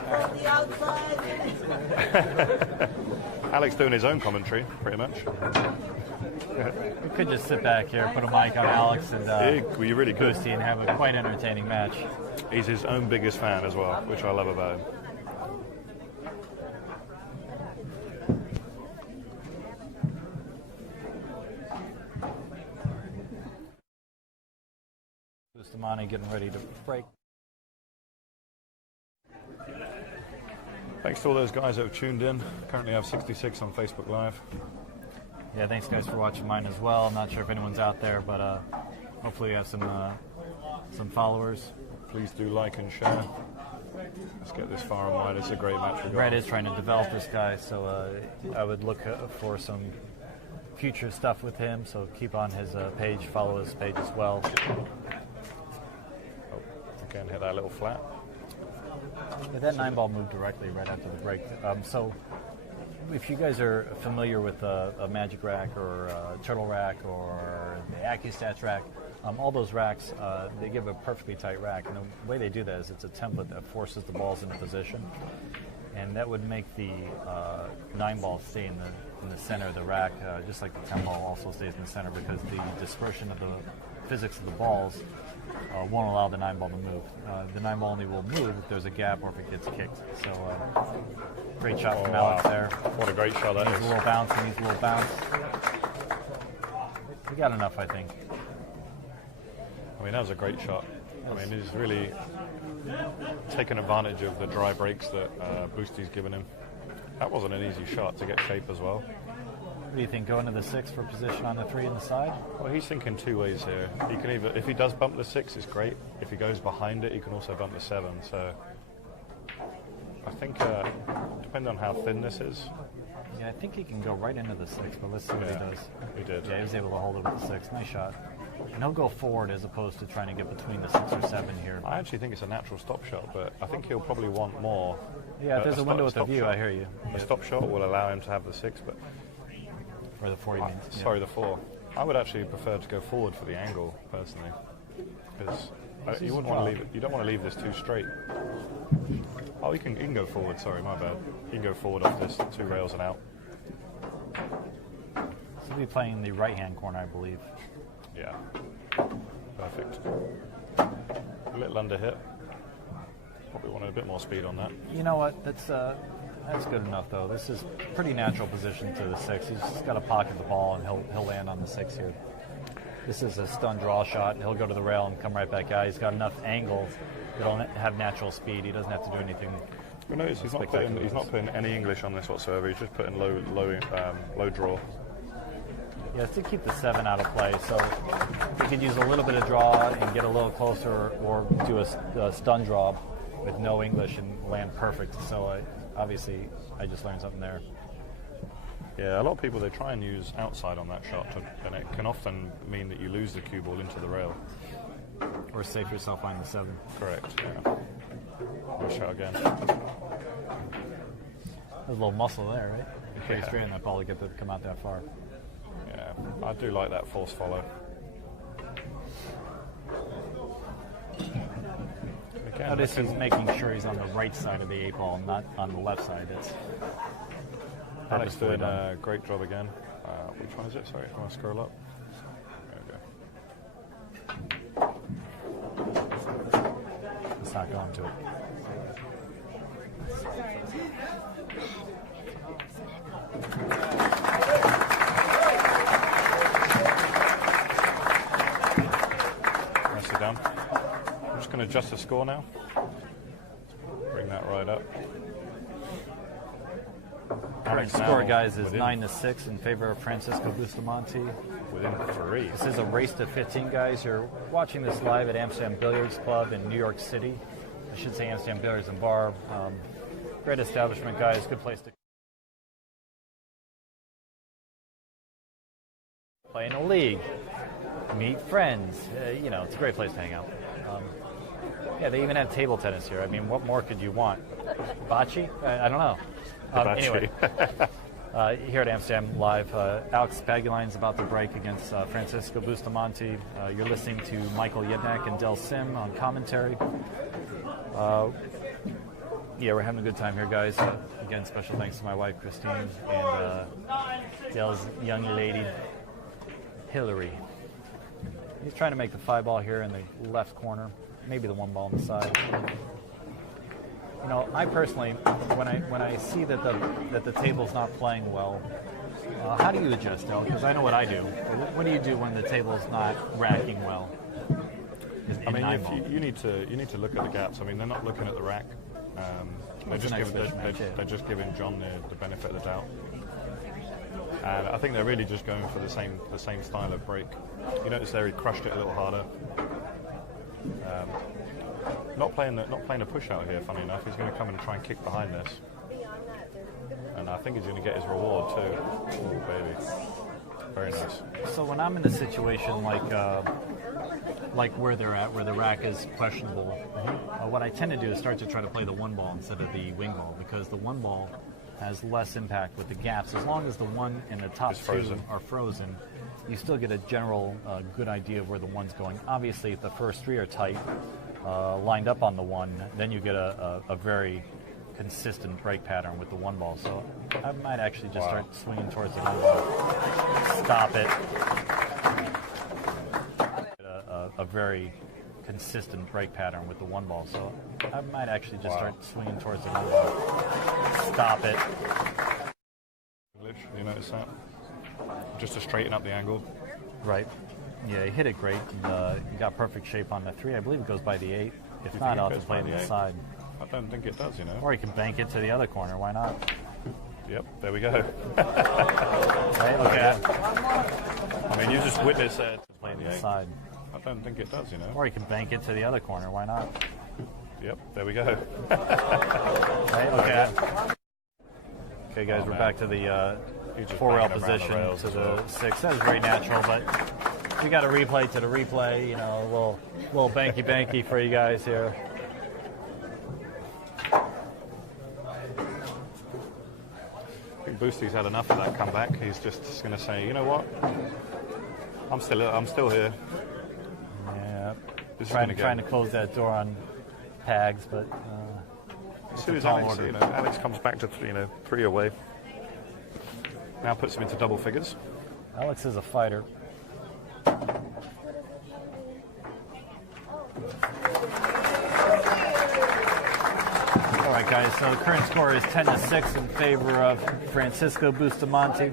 Alex doing his own commentary, pretty much. We could just sit back here, put a mic on Alex and We really could. Boosty and have a quite entertaining match. He's his own biggest fan as well, which I love about him. Bustamante getting ready to break. Thanks to all those guys that have tuned in. Currently I have 66 on Facebook Live. Yeah, thanks guys for watching mine as well. I'm not sure if anyone's out there, but hopefully you have some followers. Please do like and share. Let's get this far and wide. It's a great match. Brad is trying to develop this guy, so I would look for some future stuff with him. So keep on his page, follow his page as well. Oh, again, hit that little flat. Yeah, that 9-ball moved directly right after the break. So if you guys are familiar with a Magic Rack or a Turtle Rack or the AccuStats Rack, all those racks, they give a perfectly tight rack. And the way they do that is it's a template that forces the balls into position. And that would make the 9-ball stay in the center of the rack, just like the 10-ball also stays in the center, because the dispersion of the physics of the balls won't allow the 9-ball to move. The 9-ball only will move if there's a gap or if it gets kicked. So great shot from Alex there. What a great shot that Needs is. a little bounce, he needs a little bounce. We got enough, I think. I mean, that was a great shot. I mean, he's really taken advantage of the dry breaks that Boosty's given him. That wasn't an easy shot to get shape as well. What do you think, going to the 6 for position on the 3 in the side? Well, he's thinking two ways here. He can either, if he does bump the 6, it's great. If he goes behind it, he can also bump the 7. So I think, depending on how thin this is. Yeah, I think he can go right into the 6, but let's see what he does. He did. Yeah, he was able to hold it with the 6. Nice shot. And he'll go forward as opposed to trying to get between the 6 or 7 here. I actually think it's a natural stop shot, but I think he'll probably want more. Yeah, if there's a window with a stop view, shot. I hear you. A stop shot will allow him to have the 6, but Or the 4, you mean. sorry, the 4. I would actually prefer to go forward for the angle, personally, because you wouldn't want to leave it. You don't want to leave this too straight. Oh, you can go forward. Sorry, my bad. You can go forward off this 2 rails and out. So he'll be playing the right-hand corner, I believe. Yeah. Perfect. A little under hit. Probably wanted a bit more speed on that. You know what? That's good enough, though. This is pretty natural position to the 6. He's just got to pocket the ball, and he'll land on the 6 here. This is a stun draw shot. He'll go to the rail and come right back out. He's got enough angle. He'll have natural speed. He doesn't have to do anything. But notice he's not putting any English on this whatsoever. He's just putting low draw. Yeah, to keep the 7 out of play. So he could use a little bit of draw and get a little closer, or do a stun draw with no English and land perfect. So obviously, I just learned something there. Yeah, a lot of people, they try and use outside on that shot, and it can often mean that you lose the cue ball into the rail. Or save yourself on the 7. Correct, yeah. Nice shot again. There's a little muscle there, right? You're pretty straight on that ball to get to come out that far. Yeah, I do like that false follow. Again, Notice he's making sure he's on the right side of the 8 ball, not on the left side. It's Alex doing a great job again. Which one is it? Sorry, if I scroll up. There we go. Let's not go into it. Nicely done. I'm just going to adjust the score now. Bring that right up. Current score, guys, is 9-6 in favor of Francisco Bustamante. Within 3. This is a race to 15, guys. You're watching this live at Amsterdam Billiards Club in New York City. I should say Amsterdam Billiards and Bar. Great establishment, guys. Good place to play in a league, meet friends. It's a great place to hang out. Yeah, they even have table tennis here. I mean, what more could you want? Bocce? I don't know. Anyway, Here at Amsterdam Live, Alex Pagulayan is about to break against Francisco Bustamante. You're listening to Michael Yednak and Del Sim on commentary. Yeah, we're having a good time here, guys. Again, special thanks to my wife, Christine, and Del's young lady, Hillary. He's trying to make the 5-ball here in the left corner, maybe the 1-ball on the side. You know, I personally, when I see that the table's not playing well, how do you adjust, Del? Because I know what I do. What do you do when the table's not racking well? I mean, you need to look at the gaps. I mean, they're not looking at the rack. They're just giving John the benefit of the doubt. And I think they're really just going for the same style of break. You notice there he crushed it a little harder. Not playing a push out here, funny enough. He's going to come and try and kick behind this. And I think he's going to get his reward too. Oh, baby. Very nice. So when I'm in a situation like where they're at, where the rack is questionable, what I tend to do is start to try to play the 1-ball instead of the wing ball, because the 1-ball has less impact with the gaps. As long as the 1 and the top 2 are frozen, you still get a general good idea of where the 1's going. Obviously, if the first 3 are tight, lined up on the 1, then you get a very consistent break pattern with the 1-ball. So I might actually just start swinging towards the 1-ball. Stop it. A very consistent break pattern with the 1-ball. So I might actually just start swinging towards the 1-ball. Stop it. You notice that? Just to straighten up the angle. Right. Yeah, he hit it great. And, he got perfect shape on the 3. I believe it goes by the 8. If not, I'll just play it inside. I don't think it does, you know. Or he can bank it to the other corner. Why not? Yep, there we go. Right, okay. I mean, you just witnessed it. Playing the inside. I don't think it does, you know. Or he can bank it to the other corner. Why not? Yep, there we go. Right, okay. Okay, guys, we're back to the 4-rail position to the 6. That was very natural, but we got a replay to the replay. You know, a little banky for you guys here. I think Boosty's had enough of that comeback. He's just going to say, you know what? I'm still here. Yeah, trying to close that door on Pags, but as soon as Alex comes back to 3 away, now puts him into double figures. Alex is a fighter. All right, guys, so the current score is 10-6 in favor of Francisco Bustamante.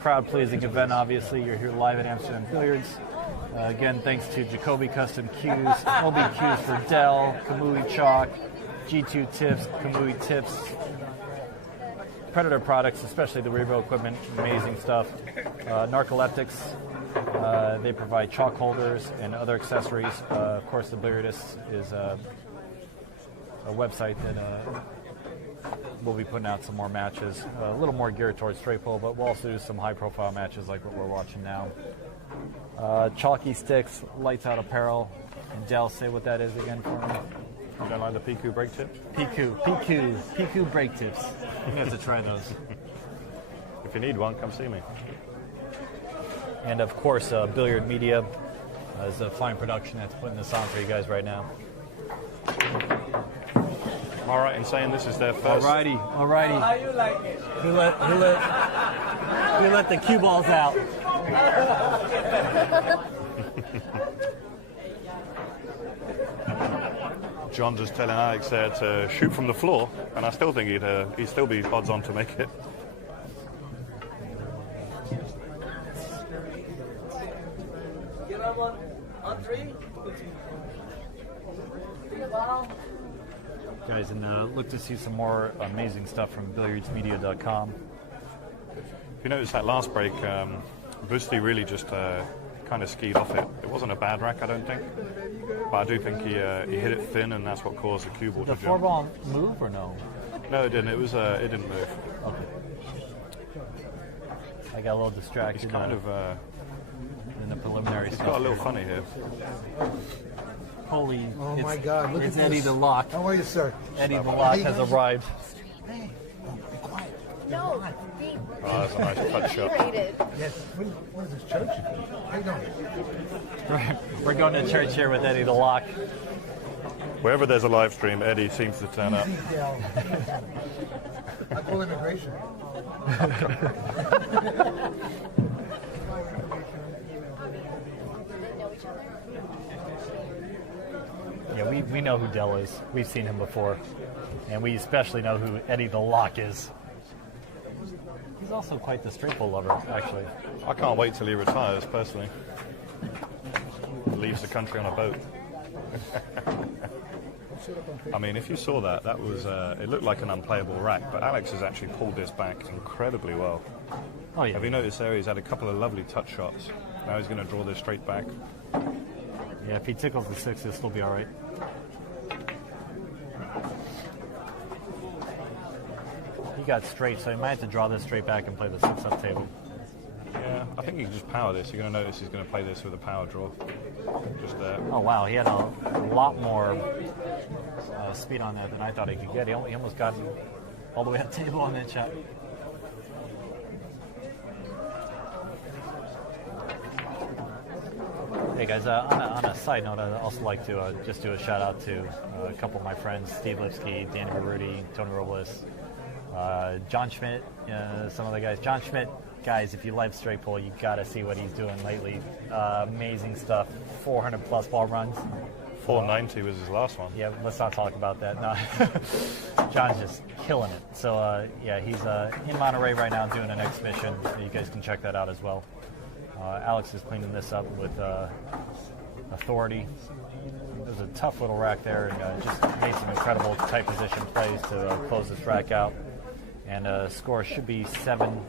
Crowd-pleasing event, obviously. You're here live at Amsterdam Billiards. Again, thanks to Jacoby Custom Cues, LB Cues for Dell, Kamui Chalk, G2 Tips, Kamui Tips, Predator products, especially the Revo equipment, amazing stuff. Narcoleptics, they provide chalk holders and other accessories. Of course, the Billiardist is a website that we'll be putting out some more matches, a little more geared towards straight pull, but we'll also do some high-profile matches like what we're watching now. Chalky sticks, lights out apparel, and Del, say what that is again for me. You don't like the Piku brake tip? Piku brake tips. You have to try those. If you need one, come see me. And of course, Billiard Media is a fine production that's putting this on for you guys right now. Am I right in saying this is their first? Alrighty. How you like it? Who let the cue balls out? John just telling Alex there to shoot from the floor, and I still think he'd still be odds on to make it. Get up on 3. Guys, and look to see some more amazing stuff from billiardsmedia.com. If you notice that last break, Busty really just kind of skied off it. It wasn't a bad rack, I don't think, but I do think he hit it thin, and that's what caused the cue ball to jump. The 4-ball move or no? No, it didn't. It didn't move. Okay. I got a little distracted. He's kind of in the preliminary he's stuff. got a little funny here. Holy! Oh my God! Look it's at Eddie this. the Lock. How are you, sir? Eddie the Lock has arrived. Hey, be quiet. No, the Oh, that's a nice touch shot. rated. Yes. What is this, church? How you doing? We're going to church here with Eddie the Lock. Wherever there's a live stream, Eddie seems to turn up. I call immigration. Yeah, we know who Dell is. We've seen him before. And we especially know who Eddie the Lock is. He's also quite the straight pull lover, actually. I can't wait till he retires, personally. Leaves the country on a boat. I mean, if you saw that, that was, it looked like an unplayable rack, but Alex has actually pulled this back incredibly well. Oh, yeah. Have you noticed there he's had a couple of lovely touch shots? Now he's going to draw this straight back. Yeah, if he tickles the 6, he'll still be all right. He got straight, so he might have to draw this straight back and play the 6 up table. Yeah, I think you can just power this. You're going to notice he's going to play this with a power draw. Just there. Oh, wow, he had a lot more speed on that than I thought he could get. He almost got all the way up table on that shot. Hey guys, on a side note, I'd also like to just do a shout out to a couple of my friends, Steve Lipsky, Danny Baruti, Tony Robles, John Schmidt, some of the guys. John Schmidt, guys, if you like straight pull, you got to see what he's doing lately. Amazing stuff, 400 plus ball runs. 490 was his last one. Yeah, let's not talk about that. No. John's just killing it. So, yeah, he's in Monterey right now doing an exhibition. You guys can check that out as well. Alex is cleaning this up with authority. It was a tough little rack there, and just made some incredible tight position plays to close this rack out. And score should be 7-10 in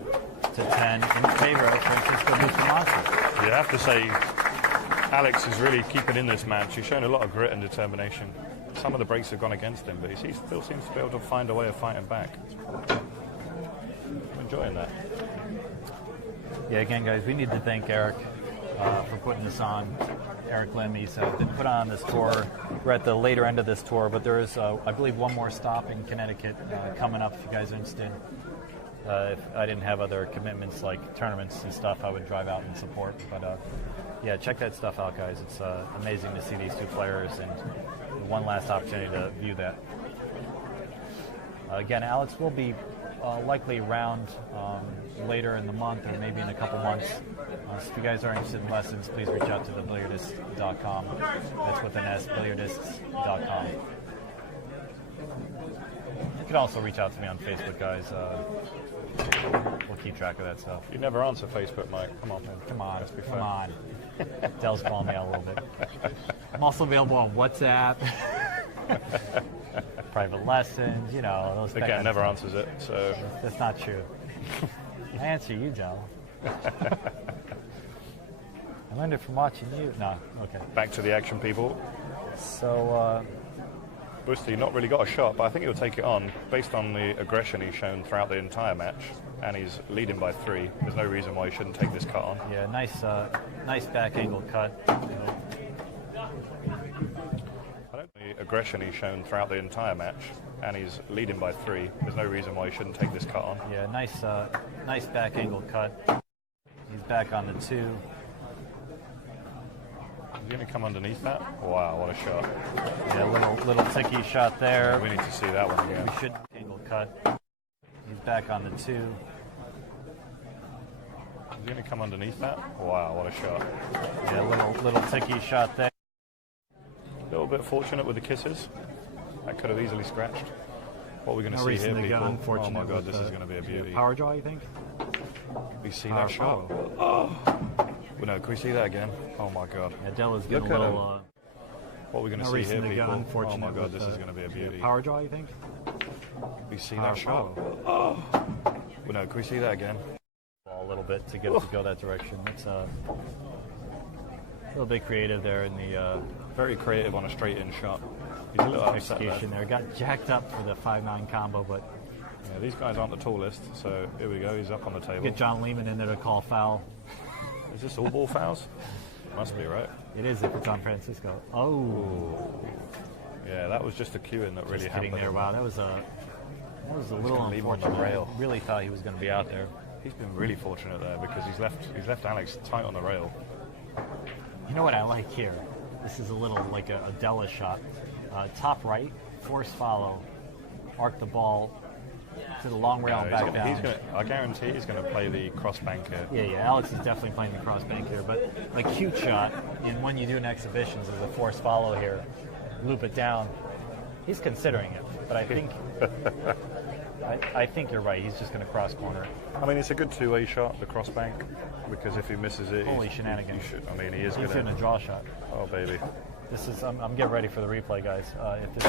favor of Francisco Bustamante. You have to say, Alex is really keeping in this match. He's shown a lot of grit and determination. Some of the breaks have gone against him, but he still seems to be able to find a way of fighting back. I'm enjoying that. Yeah, again, guys, we need to thank Eric for putting this on. Eric Lim, he's been put on this tour. We're at the later end of this tour, but there is, I believe, one more stop in Connecticut coming up if you guys are interested. If I didn't have other commitments like tournaments and stuff, I would drive out and support. But yeah, check that stuff out, guys. It's amazing to see these two players, and one last opportunity to view that. Again, Alex will be likely around later in the month or maybe in a couple months. So if you guys are interested in lessons, please reach out to thebilliardist.com. That's with an S, billiardists.com. You can also reach out to me on Facebook, guys. We'll keep track of that stuff. You never answer Facebook, Mike. Come on, man. Come on. Let's be fair. Come on. Dell's calling me out a little bit. I'm also available on WhatsApp. Private lessons, you know. Those Again, never answers it, so... That's not true. I answer you, Del. I learned it from watching you. No, okay. Back to the action, people. So, Busty not really got a shot, but I think he'll take it on based on the aggression he's shown throughout the entire match, and he's leading by 3. There's no reason why he shouldn't take this cut on. yeah, nice back angle cut. The aggression he's shown throughout the entire match, and he's leading by 3. There's no reason why he shouldn't take this cut on. Yeah, nice back angle cut. He's back on the 2. Is he going to come underneath that? Wow, what a shot. Yeah, little ticky shot there. We need to see that one again. We should angle cut. He's back on the 2. Is he going to come underneath that? Wow, what a shot. Yeah, little ticky shot there. A little bit fortunate with the kisses. That could have easily scratched. What we're going to No see reason here, to get people. unfortunate. Oh my God, with, this is going to be a beauty. Power draw, you think? We see Power that shot. Oh. Well, no, can we see that again? Oh my God. Yeah, Della's getting Look a at little. What we're going to No see reason here, to get people. Oh unfortunate. my God, with, this is going to be a beauty. Power draw, you think? We see Power that shot. Oh. Well, no, can we see that again? A little bit to get it to go that direction. It's a little bit creative there in the Very creative on a straight-in shot. He's a little upset execution there. Got jacked up for the 5-9 combo, but Yeah, these guys aren't the tallest, so here we go. He's up on the table. get John Lehman in there to call foul. Is this all ball fouls? Must be, right? It is if it's on Francisco. Oh, Yeah, that was just a cue-in that really just hitting happened. there. Wow, that was was a little leave him on the unfortunate. rail. I really thought he was going to be out there. He's been really fortunate there because he's left Alex tight on the rail. You know what I like here? This is a little like a Della shot. Top right, force follow, arc the ball to the long rail and back down. I guarantee he's going to play the cross bank here. Yeah, Alex is definitely playing the cross bank here. But the cute shot, in when you do in exhibitions, is a force follow here. Loop it down. He's considering it, but I think I think you're right. He's just going to cross corner. I mean, it's a good two-way shot, the cross bank, because if he misses it, Holy shenanigans! He should. I mean, he is He's going doing a draw shot. Oh baby! This is. I'm getting ready for the replay, guys. If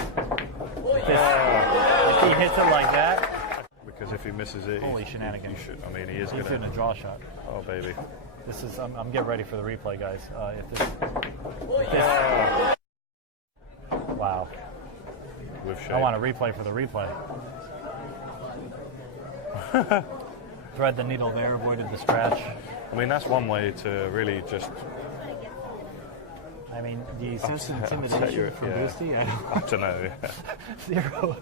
he hits it like that, because if he misses it, holy shenanigans! He should. I mean, he is He's doing a draw shot. Oh baby! This is. I'm getting ready for the replay, guys. Wow. With shape. I want a replay for the replay. Thread the needle there, avoided the scratch. I mean, that's one way to really just. I mean, do you sense Upset intimidation from yeah. Boosty? I don't know. Yeah.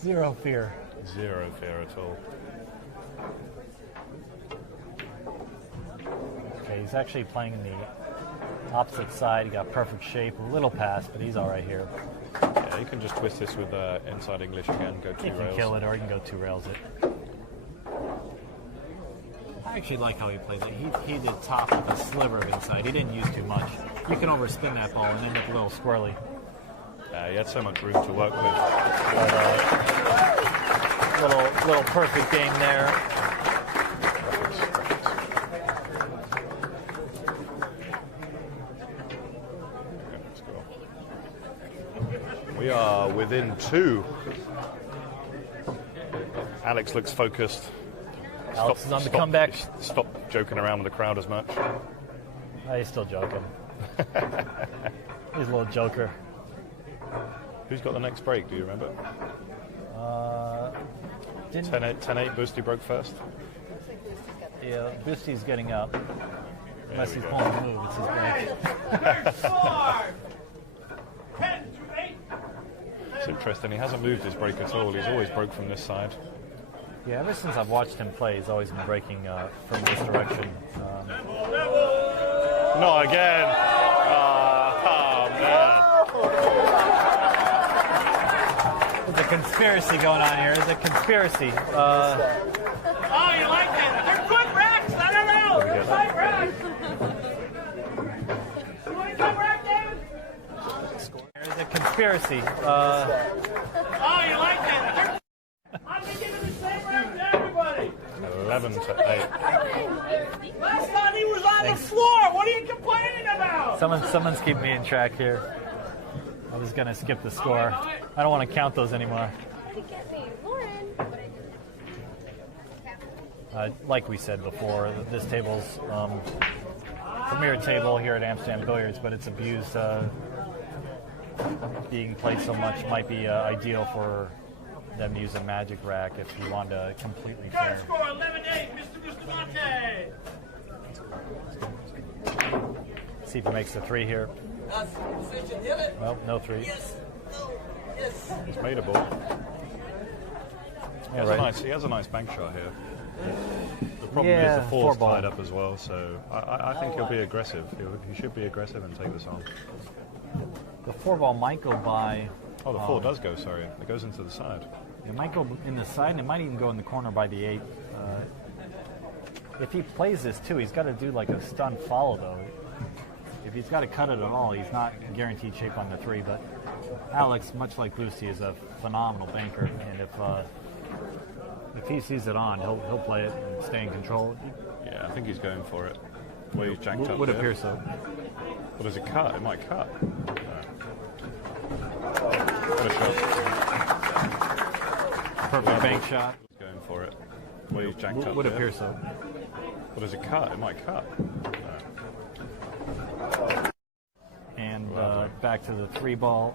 Zero fear. Zero fear at all. Okay, he's actually playing in the opposite side. He got perfect shape, a little pass, but he's all right here. Yeah, you can just twist this with inside English again, go two He can rails. kill it, or he can go two rails it. I actually like how he played it. He did top with a sliver of inside. He didn't use too much. You can overspin that ball and end up a little squirrely. He had so much room to work with. But, little perfect game there. We are within two. Alex looks focused. Alex is on the comeback. Stop joking around with the crowd as much. He's still joking. He's a little joker. Who's got the next break? Do you remember? 10-8 Boosty broke first. Yeah, Boosty's getting up. Unless he's pulling the move, it's his break. It's interesting. He hasn't moved his break at all. He's always broke from this side. Yeah, ever since I've watched him play, he's always been breaking from this direction. Not again. Oh, man. There's a conspiracy going on here. There's a conspiracy. Oh, you like that? They're good racks. I don't know. They're tight racks. You want to come rack, David? There's a conspiracy. Oh, you like that? I've been giving the same rack to everybody. 11-8. Last time he was on the floor. What are you complaining about? Someone's keeping me in track here. I'm just gonna skip the score. I don't want to count those anymore. Like we said before, this table's premier table here at Amsterdam Billiards, but it's abused. Being played so much might be ideal for them to use a magic rack if you want to completely Current fair. score 11-8, Mr. Bustamante. See if he makes the three here. Well, no three. He's made a ball. He has a nice bank shot here. The problem is the four's tied up as well, so I think he'll be aggressive. He should be aggressive and take this on. The four ball might go by. Oh, the four does go, sorry. It goes into the side. It might go in the side, and it might even go in the corner by the 8. If he plays this too, he's got to do like a stun follow though. If he's got to cut it at all, he's not guaranteed shape on the 3. But Alex, much like Lucy, is a phenomenal banker, and if he sees it on, he'll play it and stay in control. Yeah, I think he's going for it. Well, he's jacked up. Would there. appear so. Well, does it cut? It might cut. What a shot. Perfect bank shot. Going for it. Well, he's jacked up. Would there. appear so. Well, does it cut? It might cut. And back to the 3 ball.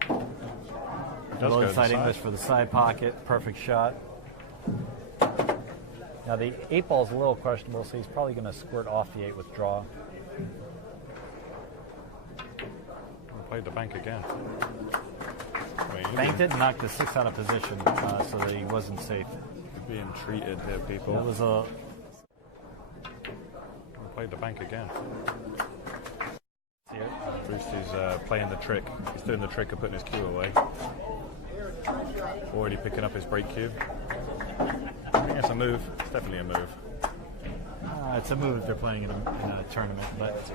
Does Low go inside to the English side. for the side pocket. Perfect shot. Now the 8 ball is a little questionable, so he's probably going to squirt off the 8 with draw. Played the bank again. mean, banked it and knocked the 6 out of position so that he wasn't safe. you're being treated here, people. It was a... Played the bank again. Boosty's playing the trick. He's doing the trick of putting his cue away. Already picking up his break cue. I think it's a move. It's definitely a move. it's a move if they're playing in a tournament, but...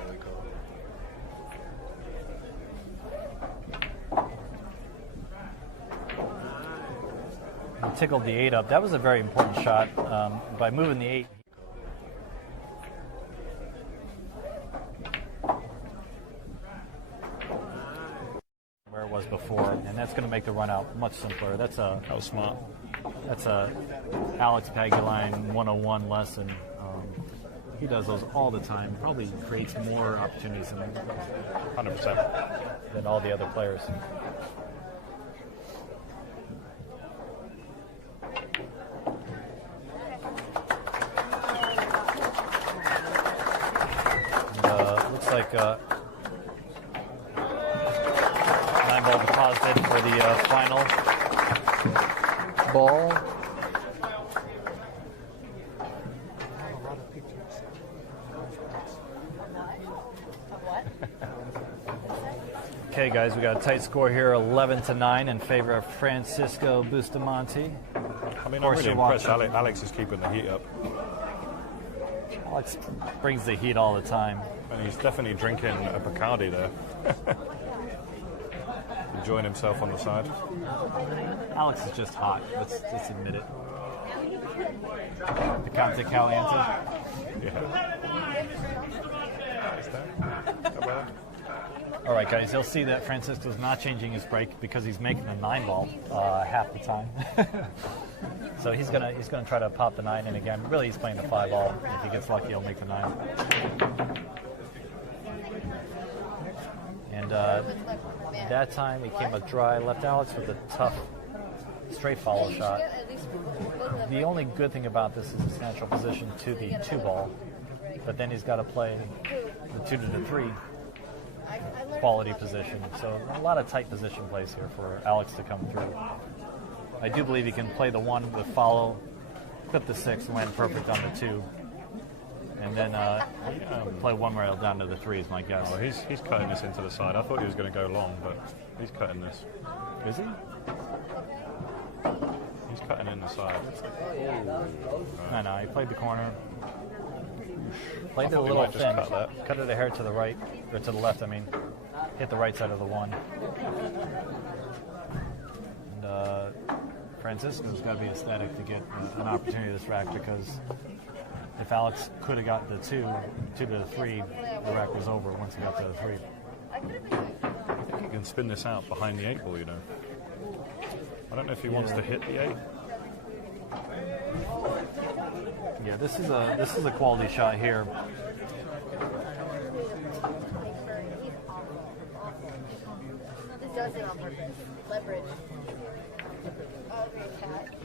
He tickled the 8 up. That was a very important shot. By moving the 8, where it was before, and that's going to make the run out much simpler. That was smart. That's a Alex Pagulayan 101 lesson. He does those all the time. Probably creates more opportunities than 100% than all the other players. Looks like 9-ball deposited for the final ball. Okay, guys, we got a tight score here, 11-9 in favor of Francisco Bustamante. I mean, I'm really impressed. Alex is keeping the heat up. Alex brings the heat all the time. And he's definitely drinking a Bacardi there. Enjoying himself on the side. Alex is just hot. Let's admit it. Picante Caliente. Yeah. All right, guys, you'll see that Francisco's not changing his break because he's making a 9-ball half the time. So he's gonna try to pop the 9 in again. Really, he's playing the 5-ball. If he gets lucky, he'll make the 9. And that time he came up dry, left Alex with a tough straight follow shot. The only good thing about this is his natural position to the 2-ball, but then he's got to play the 2 to the 3 quality position. So a lot of tight position plays here for Alex to come through. I do believe he can play the 1 with follow, clip the 6, land perfect on the 2, and then play 1 rail down to the 3 is my guess. Oh, he's cutting this into the side. I thought he was going to go long, but he's cutting this. Is he? He's cutting in the side. No, he played the corner. Played it a little thin. Cut it a hair to the right, or to the left, I mean. Hit the right side of the 1. And Francisco's got to be ecstatic to get an opportunity to this rack, because if Alex could have got the 2 to the 3, the rack was over once he got to the 3. I think he can spin this out behind the 8-ball, you know. I don't know if he wants to hit the 8. Yeah, this is a quality shot here. Does it on purpose. Leverage.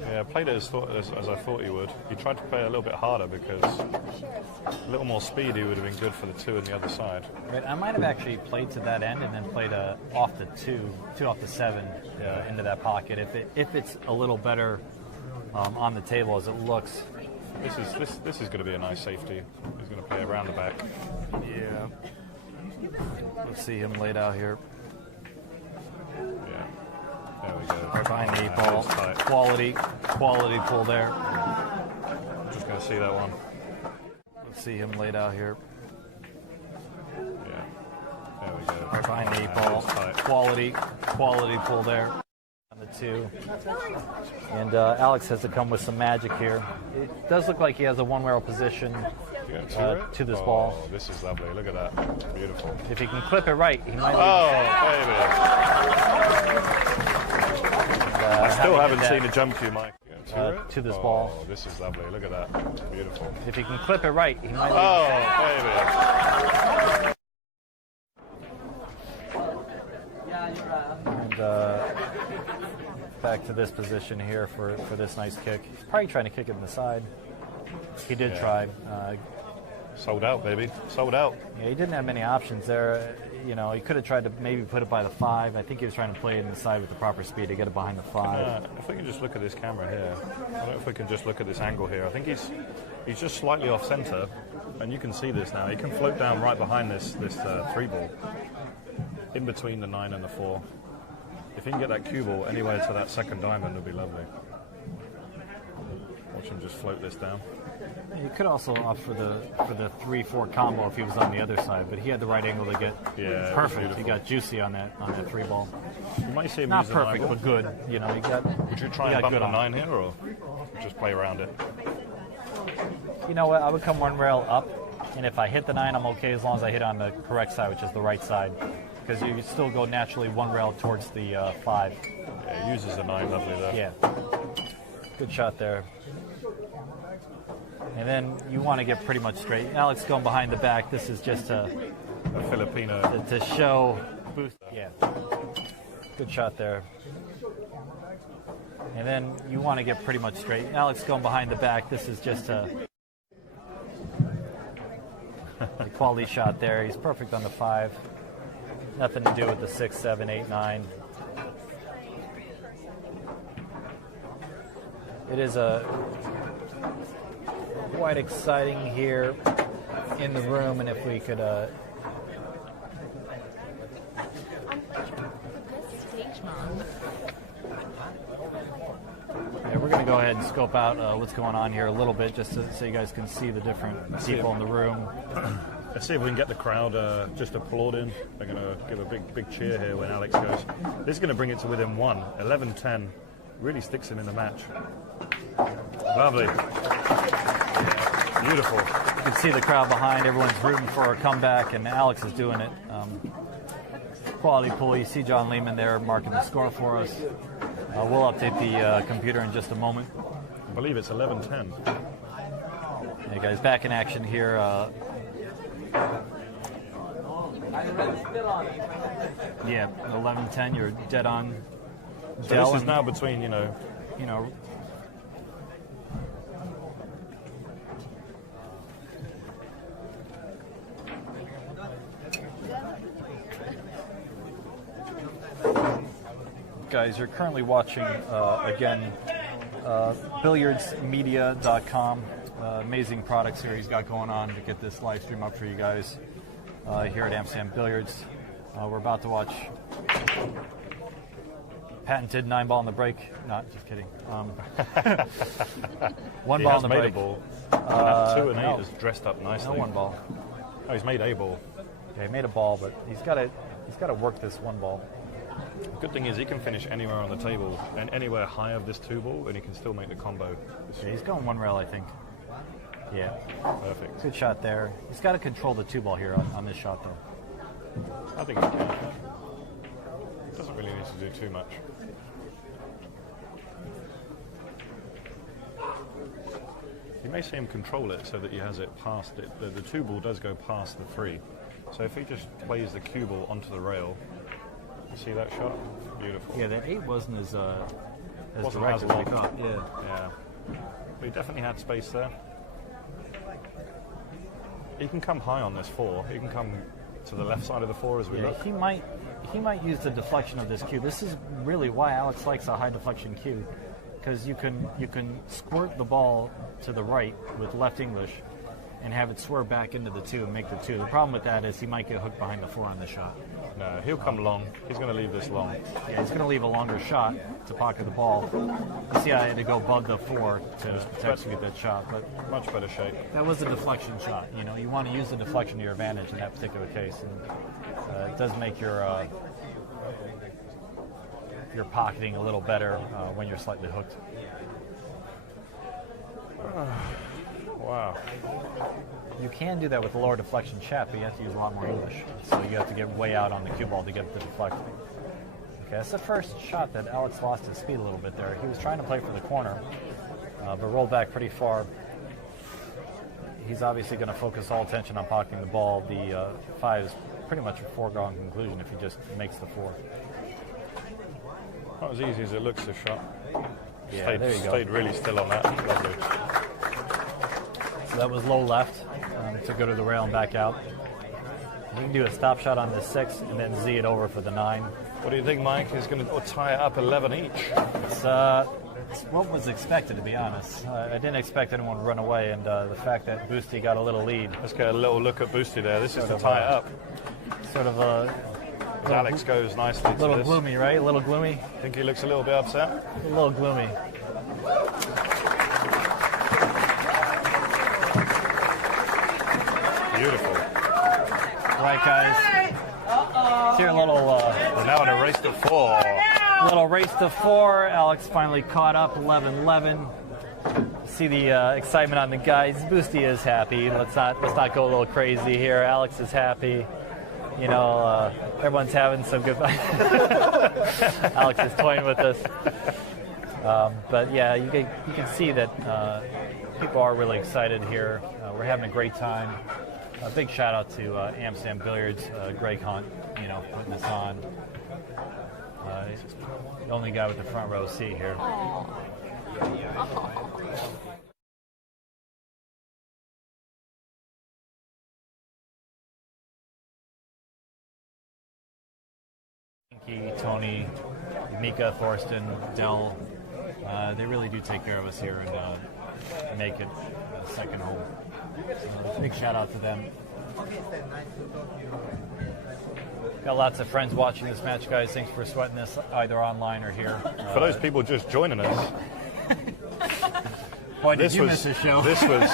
Yeah, played it as I thought he would. He tried to play a little bit harder because a little more speedy would have been good for the 2 on the other side. Right, I might have actually played to that end and then played off the 2 off the 7 into that pocket. If it's a little better on the table as it looks. This is going to be a nice safety. He's going to play around the back. Yeah. Let's see him laid out here. Yeah. There we go. Right behind the 8-ball. Quality pull there. Just going to see that one. Let's see him laid out here. Yeah. There we go. Right behind the 8-ball. Quality pull there. On the 2. And Alex has to come with some magic here. It does look like he has a 1-rail position to this ball. Oh, this is lovely. Look at that. Beautiful. If he can clip it right, he might. I still haven't seen a jump cue, Mike. To this ball. Oh, this is lovely. Look at that. Beautiful. If he can clip it right, he might. And back to this position here for this nice kick. He's probably trying to kick it in the side. He did try. Sold out, baby. Sold out. Yeah, he didn't have many options there. You know, he could have tried to maybe put it by the 5. I think he was trying to play it inside with the proper speed to get it behind the 5. If we can just look at this camera here, I don't know if we can just look at this angle here. I think he's just slightly off center, and you can see this now. He can float down right behind this 3 ball, in between the 9 and the 4. If he can get that cue ball anywhere to that second diamond, it would be lovely. Watch him just float this down. He could also opt for the 3-4 combo if he was on the other side, but he had the right angle to get perfect. He got juicy on that 3 ball. You might see him Not use perfect, the 9 but good. You know, he got. Would you try and bump the 9 here, or just play around it? You know what? I would come 1 rail up, and if I hit the 9, I'm okay as long as I hit on the correct side, which is the right side, because you still go naturally 1 rail towards the 5. Yeah, he uses the 9 lovely there. Yeah. Good shot there. And then you want to get pretty much straight. Alex going behind the back. This is just a Filipino. to show boost. Yeah. Good shot there. And then you want to get pretty much straight. Alex going behind the back. This is just a quality shot there. He's perfect on the 5. Nothing to do with the 6, 7, 8, 9. It is quite exciting here in the room, and if we could we're going to go ahead and scope out what's going on here a little bit, just so you guys can see the different people in the room. Let's see if we can get the crowd just applauding. They're going to give a big cheer here when Alex goes. This is going to bring it to within 1. 11-10 really sticks him in the match. Lovely. Beautiful. You can see the crowd behind. Everyone's rooting for a comeback, and Alex is doing it. Quality pull. You see John Lehman there marking the score for us. We'll update the computer in just a moment. I believe it's 11-10. Hey guys, back in action here. Yeah, 11-10. You're dead on. So this is now between, you know. Guys, you're currently watching, again, billiardsmedia.com. Amazing products here he's got going on to get this live stream up for you guys here at Amsterdam Billiards. We're about to watch patented 9-ball in the break. Not, just kidding. 1 ball in the break. Ball. 2 and 8 is dressed up nicely. No 1 ball. Oh, he's made a ball. Yeah, he made a ball, but he's got to work this 1 ball. The good thing is he can finish anywhere on the table and anywhere high of this 2 ball, and he can still make the combo. Yeah, he's going 1 rail, I think. Yeah. Perfect. Good shot there. He's got to control the 2 ball here on this shot, though. I think he can. Doesn't really need to do too much. You may see him control it so that he has it past it. The 2 ball does go past the 3. So if he just plays the cue ball onto the rail, you see that shot? Beautiful. Yeah, that 8 wasn't as Wasn't direct as as we locked. thought. Yeah. Yeah. But he definitely had space there. He can come high on this 4. He can come to the left side of the 4 as we look. He might use the deflection of this cue. This is really why Alex likes a high deflection cue, because you can squirt the ball to the right with left English and have it swerve back into the 2 and make the 2. The problem with that is he might get hooked behind the 4 on the shot. No, he'll come long. He's going to leave this long. Yeah, he's going to leave a longer shot to pocket the ball. You see, I had to go above the 4 to potentially get that shot, but Much better shape. that was a deflection shot. You know, you want to use the deflection to your advantage in that particular case, and it does make your pocketing a little better when you're slightly hooked. Wow. You can do that with a lower deflection shot, but you have to use a lot more English. So you have to get way out on the cue ball to get it to deflect. Okay, that's the first shot that Alex lost his speed a little bit there. He was trying to play for the corner, but rolled back pretty far. He's obviously going to focus all attention on pocketing the ball. The 5 is pretty much a foregone conclusion if he just makes the 4. Not as easy as it looks, this shot. Yeah, there you go. Stayed really still on that. Lovely. So that was low left. to go to the rail and back out. You can do a stop shot on the 6 and then Z it over for the 9. What do you think, Mike? He's going to tie it up 11 each. It's what was expected, to be honest. I didn't expect anyone to run away, and the fact that Boosty got a little lead. Let's get a little look at Boosty there. This is to tie it up. Sort of a Alex goes nicely to little this. gloomy, right? A little gloomy. Think he looks a little bit upset? A little gloomy. Beautiful. Right, guys. Here a little. We're now in a race to 4. Little race to 4. Alex finally caught up. 11-11. See the excitement on the guys. Boosty is happy. Let's not go a little crazy here. Alex is happy. You know, everyone's having some good fun. Alex is toying with us. But yeah, you can see that people are really excited here. We're having a great time. A big shout out to Amsterdam Billiards, Greg Hunt, putting this on. The only guy with the front row seat here. Tony, Mika, Thorsten, Dell, they really do take care of us here and make it a second home. So big shout out to them. Got lots of friends watching this match, guys. Thanks for sweating this either online or here. For those people just joining us, boy, did you miss this show? This was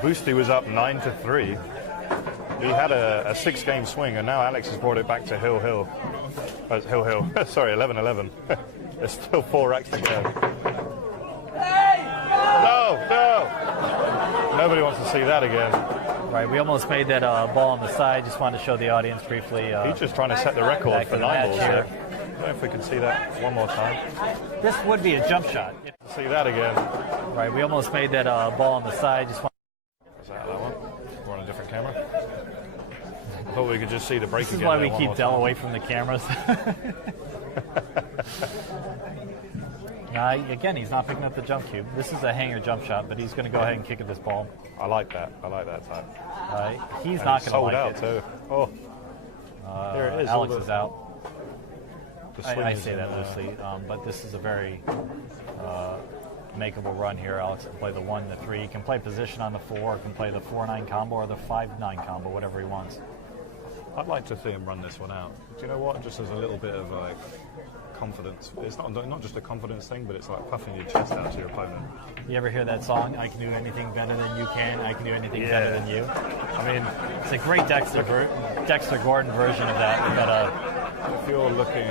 Boosty was up 9-3. He had a 6-game swing, and now Alex has brought it back to Hill. Sorry, 11-11. There's still 4 racks to go. No! Nobody wants to see that again. Right, we almost made that ball on the side. Just wanted to show the audience briefly. He's just trying to set the record for 9 balls here. I don't know if we can see that one more time. This would be a jump shot. See that again. Right, we almost made that ball on the side. Just want. Is that one? We're on a different camera. I thought we could just see the break This is again. why we keep Dell away from the cameras. Again, he's not picking up the jump cube. This is a hanger jump shot, but he's going to go ahead and kick at this ball. I like that. I like that type. He's and not going to like out it. Too. Oh, there it is. Alex is out. I is say that loosely, but this is a very makeable run here. Alex can play the 1, the 3. He can play position on the 4. Can play the 4-9 combo or the 5-9 combo, whatever he wants. I'd like to see him run this one out. Do you know what? Just as a little bit of like confidence. It's not just a confidence thing, but it's like puffing your chest out to your opponent. You ever hear that song? I can do anything better than you can. I can do anything better than you. I mean, it's a great Dexter Gordon version of that. But if you're looking,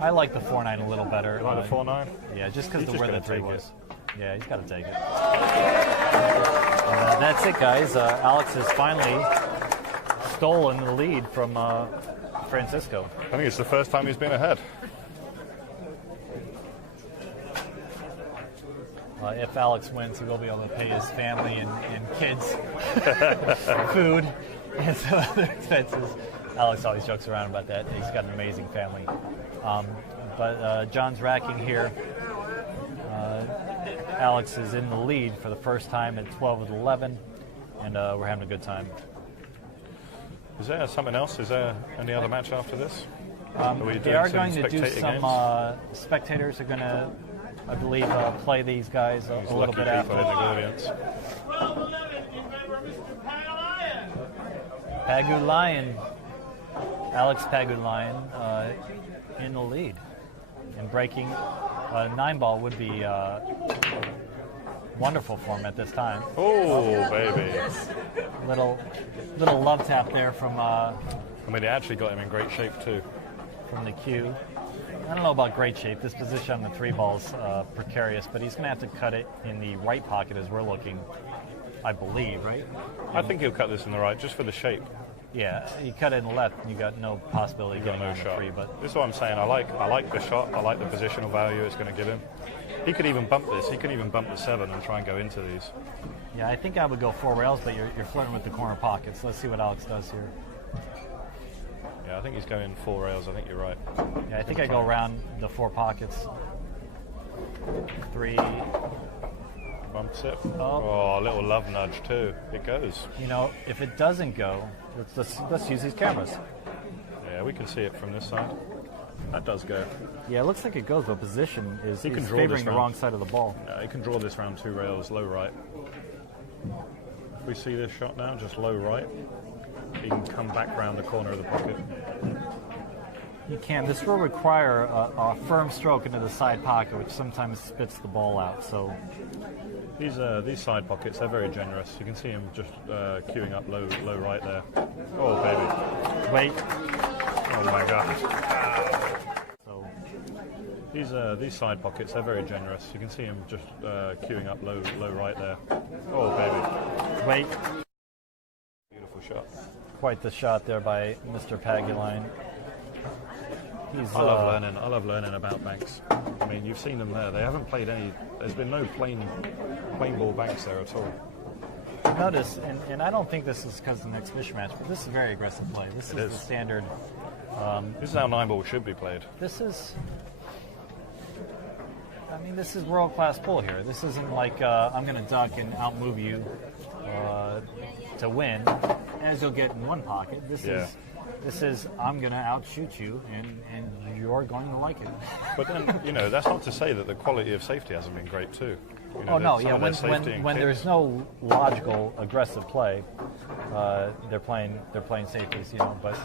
I like the 4-9 a little better. You like the 4-9? Yeah, just because of where the 3 was. Yeah, he's got to take it. That's it, guys. Alex has finally stolen the lead from Francisco. I think it's the first time he's been ahead. If Alex wins, he will be able to pay his family and kids food and some other expenses. Alex always jokes around about that. He's got an amazing family. But John's racking here. Alex is in the lead for the first time at 12-11, and we're having a good time. Is there something else? Is there any other match after this? They are going to do some spectators are going to, I believe, play these guys a little bit after. In the audience. 12-11 in favor of Mr. Pagulayan. Pagulayan, Alex Pagulayan in the lead. And breaking a 9-ball would be wonderful for him at this time. Oh, baby. Little love tap there from... I mean, it actually got him in great shape, too. From the cue. I don't know about great shape. This position on the 3 ball's precarious, but he's going to have to cut it in the right pocket as we're looking, I believe, right? I think he'll cut this in the right, just for the shape. Yeah, you cut it in the left, and you got no possibility of getting on the 3. But this is what I'm saying. I like the shot. I like the positional value it's going to give him. He could even bump this. He could even bump the 7 and try and go into these. Yeah, I think I would go 4 rails, but you're flirting with the corner pockets. Let's see what Alex does here. Yeah, I think he's going 4 rails. I think you're right. Yeah, I think I go around the 4 pockets. 3, Bumps it. Oh, a little love nudge too. It goes. You know, if it doesn't go, let's use these cameras. Yeah, we can see it from this side. That does go. Yeah, it looks like it goes, but position is He can he's draw favoring this the round. wrong side of the ball. You can draw this round 2 rails, low right. If we see this shot now, just low right, he can come back round the corner of the pocket. You can. This will require a firm stroke into the side pocket, which sometimes spits the ball out. So These side pockets, they're very generous. You can see him just queuing up low right there. Oh, baby. wait. Oh, my gosh. So These side pockets, they're very generous. You can see him just queuing up low right there. Oh, baby. wait. Beautiful shot. Quite the shot there by Mr. Pagulayan. I love learning about banks. I mean, you've seen them there. They haven't played any. There's been no plain ball banks there at all. Notice, and I don't think this is because of an exhibition match, but this is very aggressive play. This is the standard. This is how 9-ball should be played. This is world-class pull here. This isn't like I'm going to duck and outmove you to win, as you'll get in one pocket. This is I'm going to outshoot you, and you're going to like it. But then, that's not to say that the quality of safety hasn't been great too. Oh no, yeah. When there's no logical aggressive play, they're playing safeties, But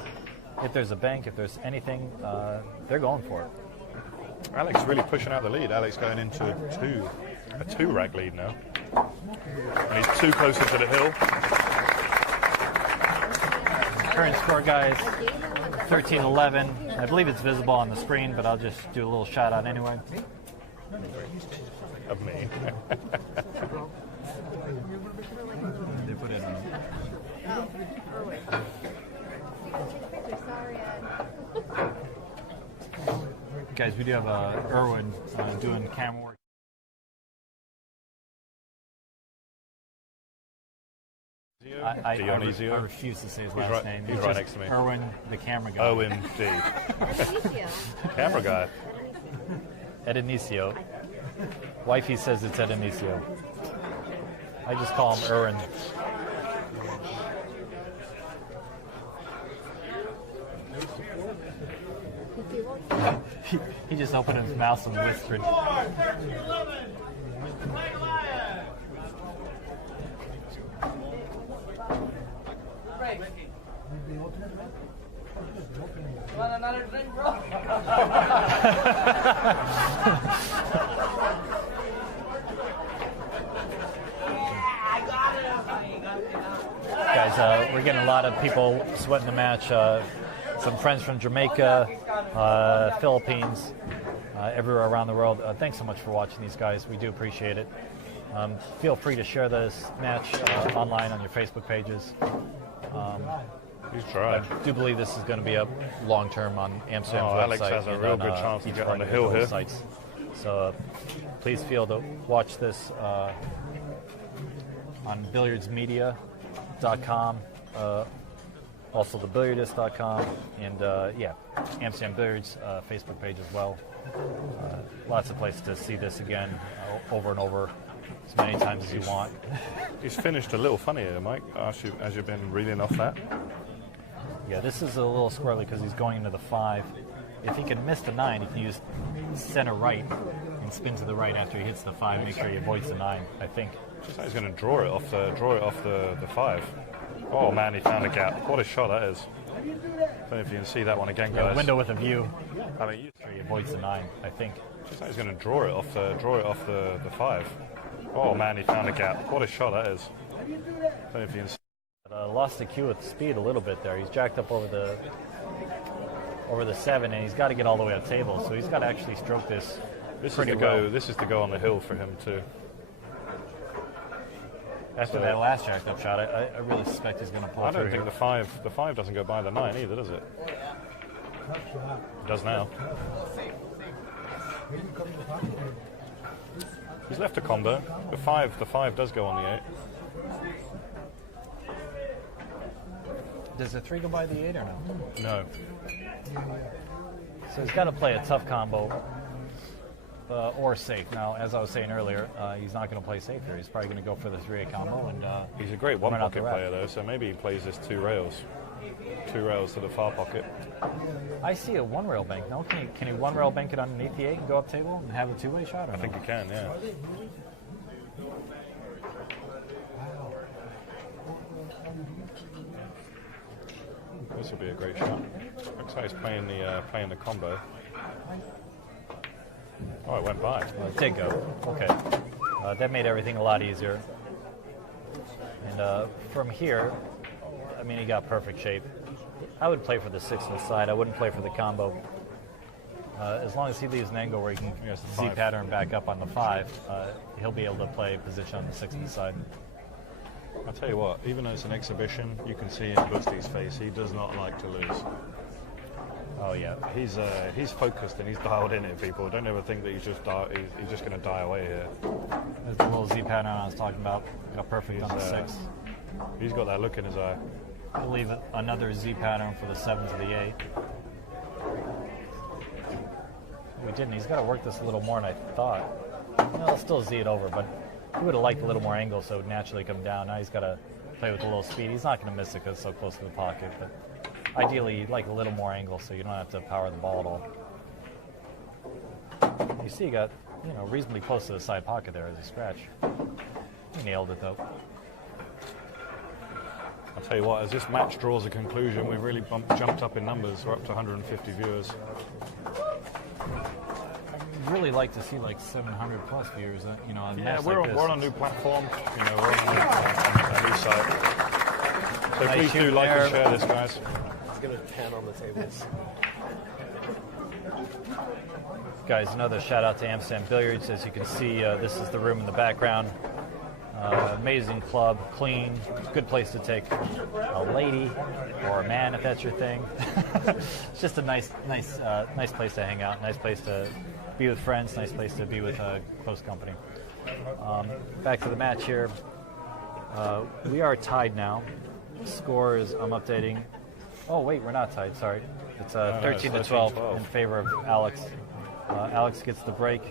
if there's a bank, if there's anything, they're going for it. Alex really pushing out the lead. Alex going into a 2-rack lead now, and he's 2 closer to the hill. Current score, guys, 13-11. I believe it's visible on the screen, but I'll just do a little shout out anyway. Of me. They put it on. Guys, we do have Erwin doing camera work. I refuse to say his last name. He's right next to me. Erwin, the camera guy. Oh, indeed. Camera guy. Ed Inicio. Wifey says it's Ed Inicio. I just call him Erwin. He just opened his mouth and whispered. 13-11. Pagulayan. Want another drink, bro? Guys, we're getting a lot of people sweating the match. Some friends from Jamaica, Philippines, everywhere around the world. Thanks so much for watching these guys. We do appreciate it. Feel free to share this match online on your Facebook pages. He's tried. I do believe this is going to be up long-term on Amsterdam's website. Alex has a real good chance to get on the hill here. Sites. So please feel to watch this on billiardsmedia.com, also thebilliardist.com, and Amsterdam Billiards Facebook page as well. Lots of places to see this again over and over as many times as you want. He's finished a little funny here, Mike, as you've been reeling off that. Yeah, this is a little squirrely because he's going into the 5. If he can miss the 9, he can use center right and spin to the right after he hits the 5. Make sure he avoids the 9, I think. Just like he's going to draw it off the 5. Oh man, he found a gap. What a shot that is. I don't know if you can see that one again, guys. Window with a view. I mean, Make sure he avoids the 9, I think. just like he's going to draw it off the 5. Oh man, he found a gap. What a shot that is. I don't know if you can see. Lost the cue with speed a little bit there. He's jacked up over the 7, and he's got to get all the way up table. So he's got to actually stroke this. This is to go on the hill for him too. After that last jacked up shot, I really suspect he's going to pull I don't through think here. the 5 doesn't go by the 9 either, does it? It does now. He's left a combo. The 5 does go on the 8. Does the 3 go by the 8 or no? No. So he's got to play a tough combo. or safe. Now, as I was saying earlier, he's not going to play safe here. He's probably going to go for the 3-8 combo. And he's a great run out one-pocket the rack. player, though, so maybe he plays this 2 rails. 2 rails to the far pocket. I see a 1-rail bank. No, can he 1-rail bank it underneath the 8 and go up table and have a 2-way shot? Or I think he can, yeah. This would be a great shot. Looks like he's playing the combo. Oh, it went by. Well, it did go. Okay. That made everything a lot easier. And from here, I mean, he got perfect shape. I would play for the 6 on the side. I wouldn't play for the combo. As long as he leaves an angle where he can Z pattern back up on the 5, he'll be able to play position on the 6 on the side. I'll tell you what, even though it's an exhibition, you can see in Busty's face, he does not like to lose. Oh, yeah. He's focused and he's dialed in it, people. Don't ever think that he's just going to die away here. There's the little Z pattern I was talking about. Got perfect on the 6. He's got that look in his eye. I'll leave another Z pattern for the 7 to the 8. We didn't. He's got to work this a little more than I thought. I'll still Z it over, but he would have liked a little more angle, so it would naturally come down. Now he's got to play with a little speed. He's not going to miss it because it's so close to the pocket, but ideally you'd like a little more angle so you don't have to power the ball at all. You see he got, reasonably close to the side pocket there as a scratch. He nailed it, though. I'll tell you what, as this match draws a conclusion, we've really jumped up in numbers. We're up to 150 viewers. I'd really like to see like 700 plus viewers, on a match we're like this. on a new platform. We're on a new site. So Nice please do shoot like there. and share this, guys. He's going to pan on the tables. Guys, another shout out to Amsterdam Billiards. As you can see, this is the room in the background. Amazing club, clean, good place to take a lady or a man if that's your thing. It's just a nice place to hang out, nice place to be with friends, nice place to be with close company. Back to the match here. We are tied now. Score is, I'm updating. Oh wait, we're not tied. Sorry, it's 13 to 12 in favor of Alex. Alex gets the break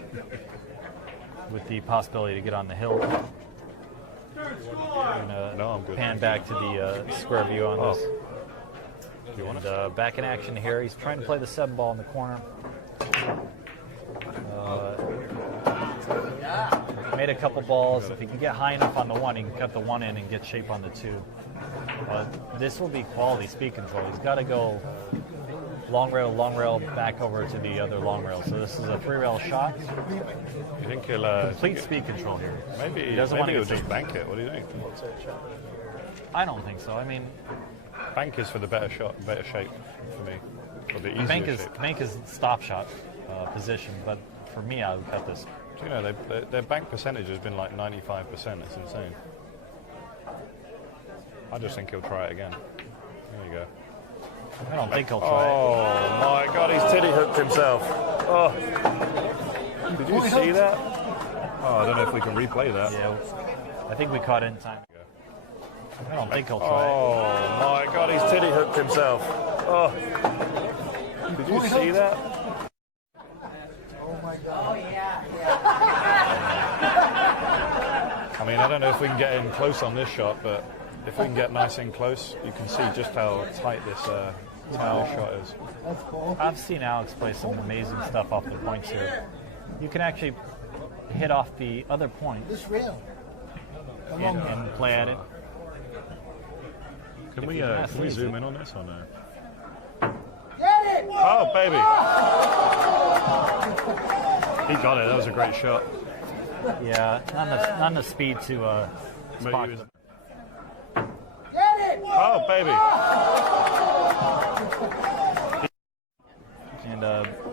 with the possibility to get on the hill. No, I'm good. Pan back to the square view on this. And back in action here. He's trying to play the 7 ball in the corner. Made a couple balls. If he can get high enough on the 1, he can cut the 1 in and get shape on the 2. This will be quality speed control. He's got to go long rail, back over to the other long rail. So this is a 3-rail shot. You think he'll Complete speed control here. maybe he doesn't want to he'll get just safe. bank it? What do you think? I don't think so. I mean, Bank is for the better shot, better shape for me, or the easier shape. bank is stop shot position, but for me, I would cut this. Do you know their bank percentage has been like 95%. It's insane. I just think he'll try it again. There you go. I don't think he'll try it. Oh my God, he's titty hooked himself. Oh, did you see that? Oh, I don't know if we can replay that. Yeah, I think we caught it in time. I don't think he'll try it. Oh my God, he's titty hooked himself. Oh, did you see that? I mean, I don't know if we can get in close on this shot, but if we can get nice in close, you can see just how tight this shot is. I've seen Alex play some amazing stuff off the points here. You can actually hit off the other point This rail. and play at it. Can we zoom in on this or no? Get it! Oh, baby! He got it. That was a great shot. Yeah, not enough speed to But spot. he was- Get it! Oh, baby! And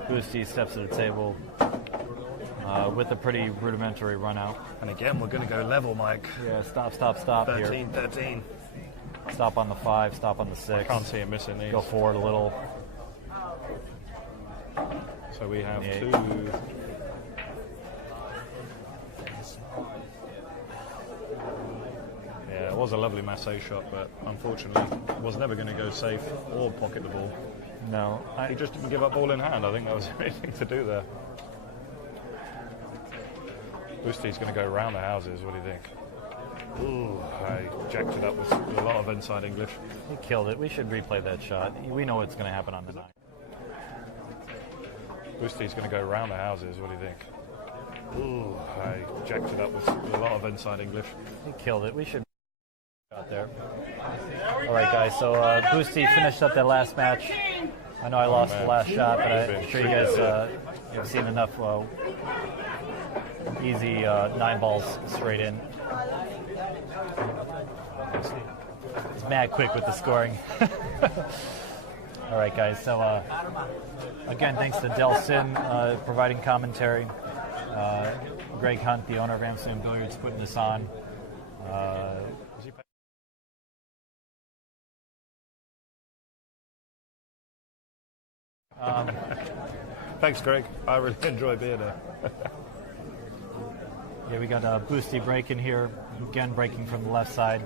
Boosty steps to the table with a pretty rudimentary run out. And again, we're going to go level, Mike. Yeah, stop here. 13. Stop on the 5, stop on the 6. Can't see him missing these. Go forward a little. So we have Yeah. 2. Yeah, it was a lovely massé shot, but unfortunately was never going to go safe or pocket the ball. No, He just didn't give up ball in hand. I think that was the only thing to do there. Boosty's going to go around the houses. What do you think? Ooh, I jacked it up with a lot of inside English. He killed it. We should replay that shot. We know what's going to happen on the 9. Boosty's going to go around the houses. What do you think? Ooh, I jacked it up with a lot of inside English. He killed it. We should out there. All right, guys. So Boosty finished up that last match. I know I lost the last shot, but I'm sure you guys have seen enough easy 9 balls straight in. It's mad quick with the scoring. All right, guys. So again, thanks to Del Sin providing commentary. Greg Hunt, the owner of Amsterdam Billiards, putting this on. Thanks, Greg. I really enjoy being there. Yeah, we got Boosty breaking here. Again, breaking from the left side.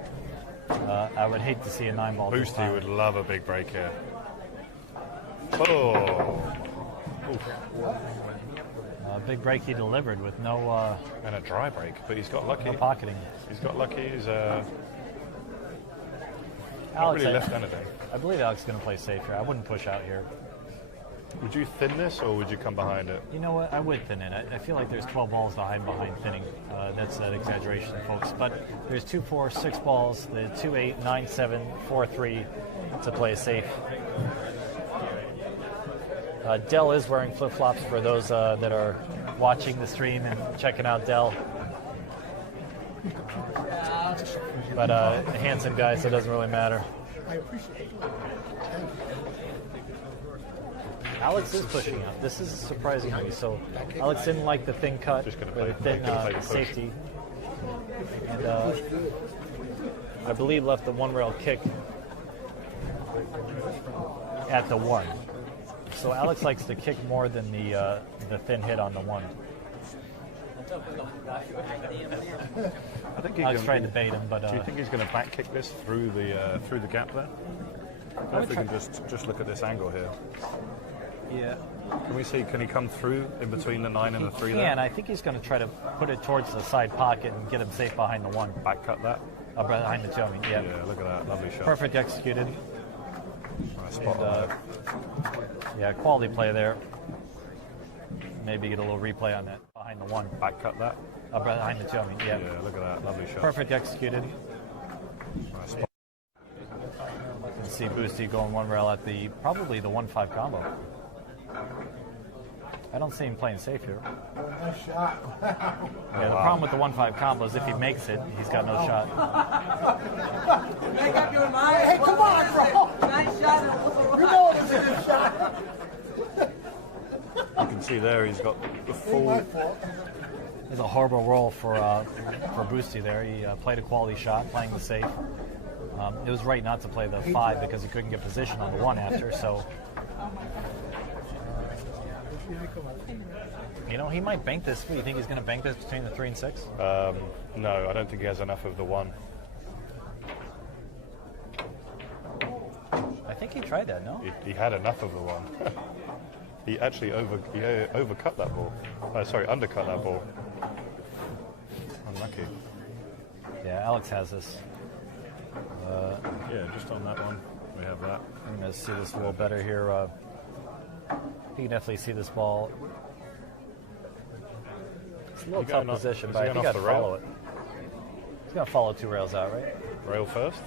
I would hate to see a 9 ball. Boosty would love a big break here. Oh. Big break he delivered with no... and a dry break, but he's got lucky. No pocketing. He's got lucky. He's not Alex, really left anything. I believe Alex is going to play safe here. I wouldn't push out here. Would you thin this, or would you come behind it? You know what? I would thin it. I feel like there's 12 balls to hide behind thinning. That's an exaggeration, folks. But there's 2, 4, 6 balls, the 2, 8, 9, 7, 4, 3 to play safe. Dell is wearing flip-flops for those that are watching the stream and checking out Dell. But a handsome guy, so it doesn't really matter. I appreciate it. Alex is pushing out. This is surprising me. So Alex didn't like the thin cut, Just gonna or the play- thin gonna play safety. And I believe left the 1 rail kick at the 1. So Alex likes to kick more than the thin hit on the 1. I think Alex tried to bait him, but do you think he's going to back kick this through the gap there? I don't know if we can just look at this angle here. yeah, Can we see? Can he come through in between the 9 and the 3 there? and I think he's going to try to put it towards the side pocket and get him safe behind the 1. Back cut that. Behind the 2. I mean, yeah. Yeah, look at that, lovely shot. Perfect executed. Nice spot And, on there. Yeah, quality play there. Maybe get a little replay on that behind the 1. Back cut that. Behind the 2. I mean, yeah. Yeah, look at that, lovely shot. Perfect executed. Nice spot. You can see Boosty going 1 rail at probably the 1-5 combo. I don't see him playing safe here. Nice shot. Yeah, the problem with the 1-5 combo is if he makes it, he's got no shot. Make up your mind. Hey, come on, bro. Nice shot. You know it was a good shot. You can see there he's got the full. My fault. It's a horrible roll for Boosty there. He played a quality shot, playing the safe. It was right not to play the 5 because he couldn't get position on the 1 after. So, you know, he might bank this. What do you think he's going to bank this between the 3 and 6? No, I don't think he has enough of the 1. I think he tried that. No. He had enough of the 1. He actually overcut that ball. Undercut that ball. Unlucky. Yeah, Alex has this. Yeah, just on that one, we have that. I'm going to see this a little better here. You can definitely see this ball. It's a little Is he tough going off- position, is but he I going think off I'd the rail? follow it. He's going to follow 2 rails out, right? Rail first.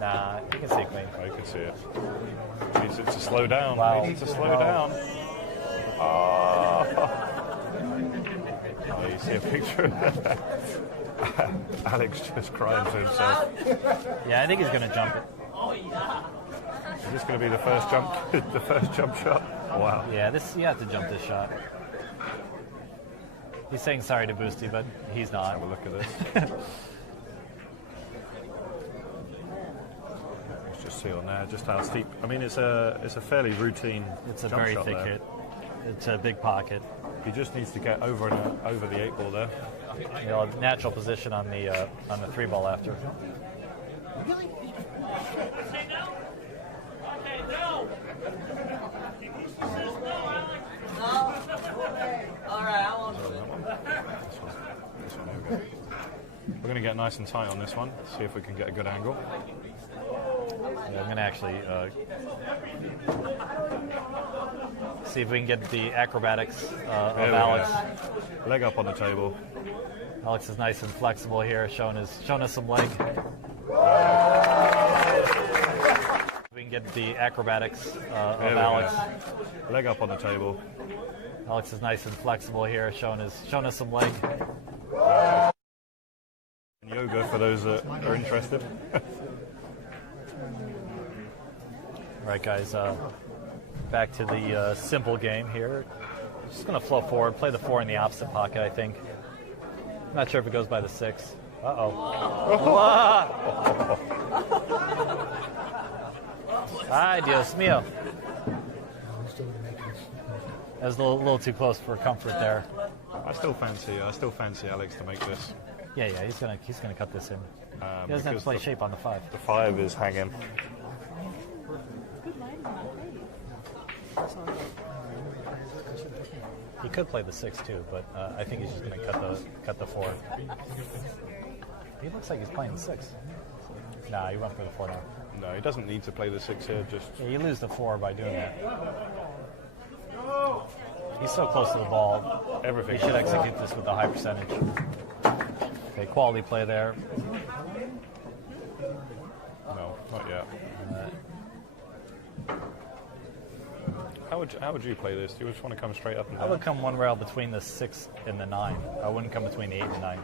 Nah, you can see it clean. Oh, you can see it. Needs it to slow down. Wow. Needs to slow Wow. down. Oh. Oh, you see a picture of Alex just crying to himself. Yeah, I think he's going to jump it. Is this going to be the first jump? The first jump shot? Wow. Yeah, you have to jump this shot. He's saying sorry to Boosty, but he's not. Have a look at this. Let's just see on there just how steep. I mean, it's a fairly routine. It's a jump very shot thick there. hit. It's a big pocket. He just needs to get over the 8 ball there. You know, natural position on the 3 ball after. Okay, no. All right, I won't do it. There we go. We're going to get nice and tight on this one, see if we can get a good angle. Yeah, I'm going to actually see if we can get the acrobatics of There we Alex. go. Leg up on the table. Alex is nice and flexible here, showing us some leg. We can get the acrobatics of There we Alex. go. Leg up on the table. Alex is nice and flexible here, showing us some leg. Yoga for those that are interested. All right, guys, back to the simple game here. Just going to flow forward, play the 4 in the opposite pocket, I think. Not sure if it goes by the 6. Ay, Dios mío. That was a little too close for comfort there. I still fancy Alex to make this. Yeah, he's gonna cut this in. He doesn't have to play shape on the 5. The 5 is hanging. He could play the 6 too, but I think he's just gonna cut the 4. He looks like he's playing the 6. Nah, he went for the 4 now. No, he doesn't need to play the 6 here. Just Yeah, you lose the 4 by doing that. He's so close to the ball. everything. He should execute this with a high percentage. Okay, quality play there. No, not yet. How would you play this? Do you just want to come straight up and I down? would come one rail between the 6 and the 9. I wouldn't come between the 8 and the 9.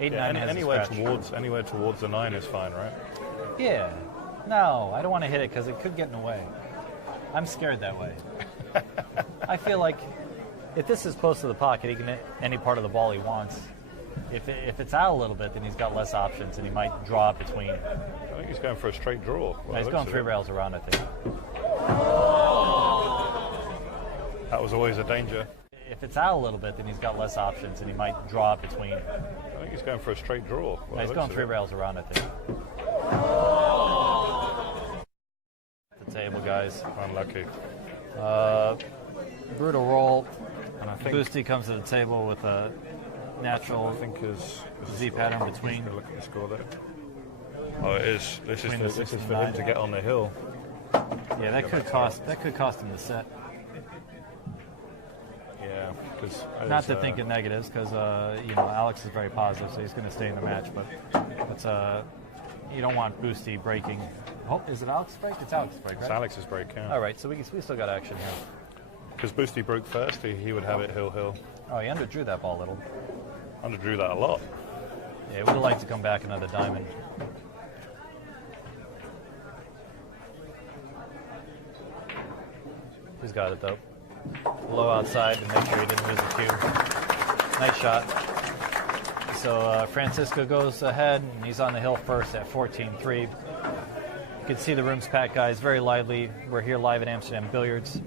8 and 9 has anywhere a scratch. anywhere towards the 9 is fine, right? Yeah. No, I don't want to hit it because it could get in the way. I'm scared that way. I feel like if this is close to the pocket, he can hit any part of the ball he wants. If it's out a little bit, then he's got less options, and he might draw it between. I think he's going for a straight draw. He's going 3 rails around, I think. That was always a danger. If it's out a little bit, then he's got less options, and he might draw it between. I think he's going for a straight draw. He's going 3 rails around, I think. The table, guys. Unlucky. Brutal roll. And I think Boosty comes to the table with a natural is Z pattern between. Look at the score there. Oh, it is. This is Between the for 6 and him 9. to get on the hill. Yeah, that could cost him the set. Yeah, because Not to think in negatives, because Alex is very positive, so he's going to stay in the match. But you don't want Boosty breaking. Oh, is it Alex break? It's Alex break, right? it's Alex's break. Yeah. All right, so we still got action here. Because Boosty broke first, he would have it hill. Oh, he underdrew that ball a little. Underdrew that a lot. Yeah, would have liked to come back another diamond. He's got it though. Low outside to make sure he didn't lose the cue. Nice shot. So Francisco goes ahead, and he's on the hill first at 14-3. You can see the room's packed, guys. Very lively. We're here live at Amsterdam Billiards.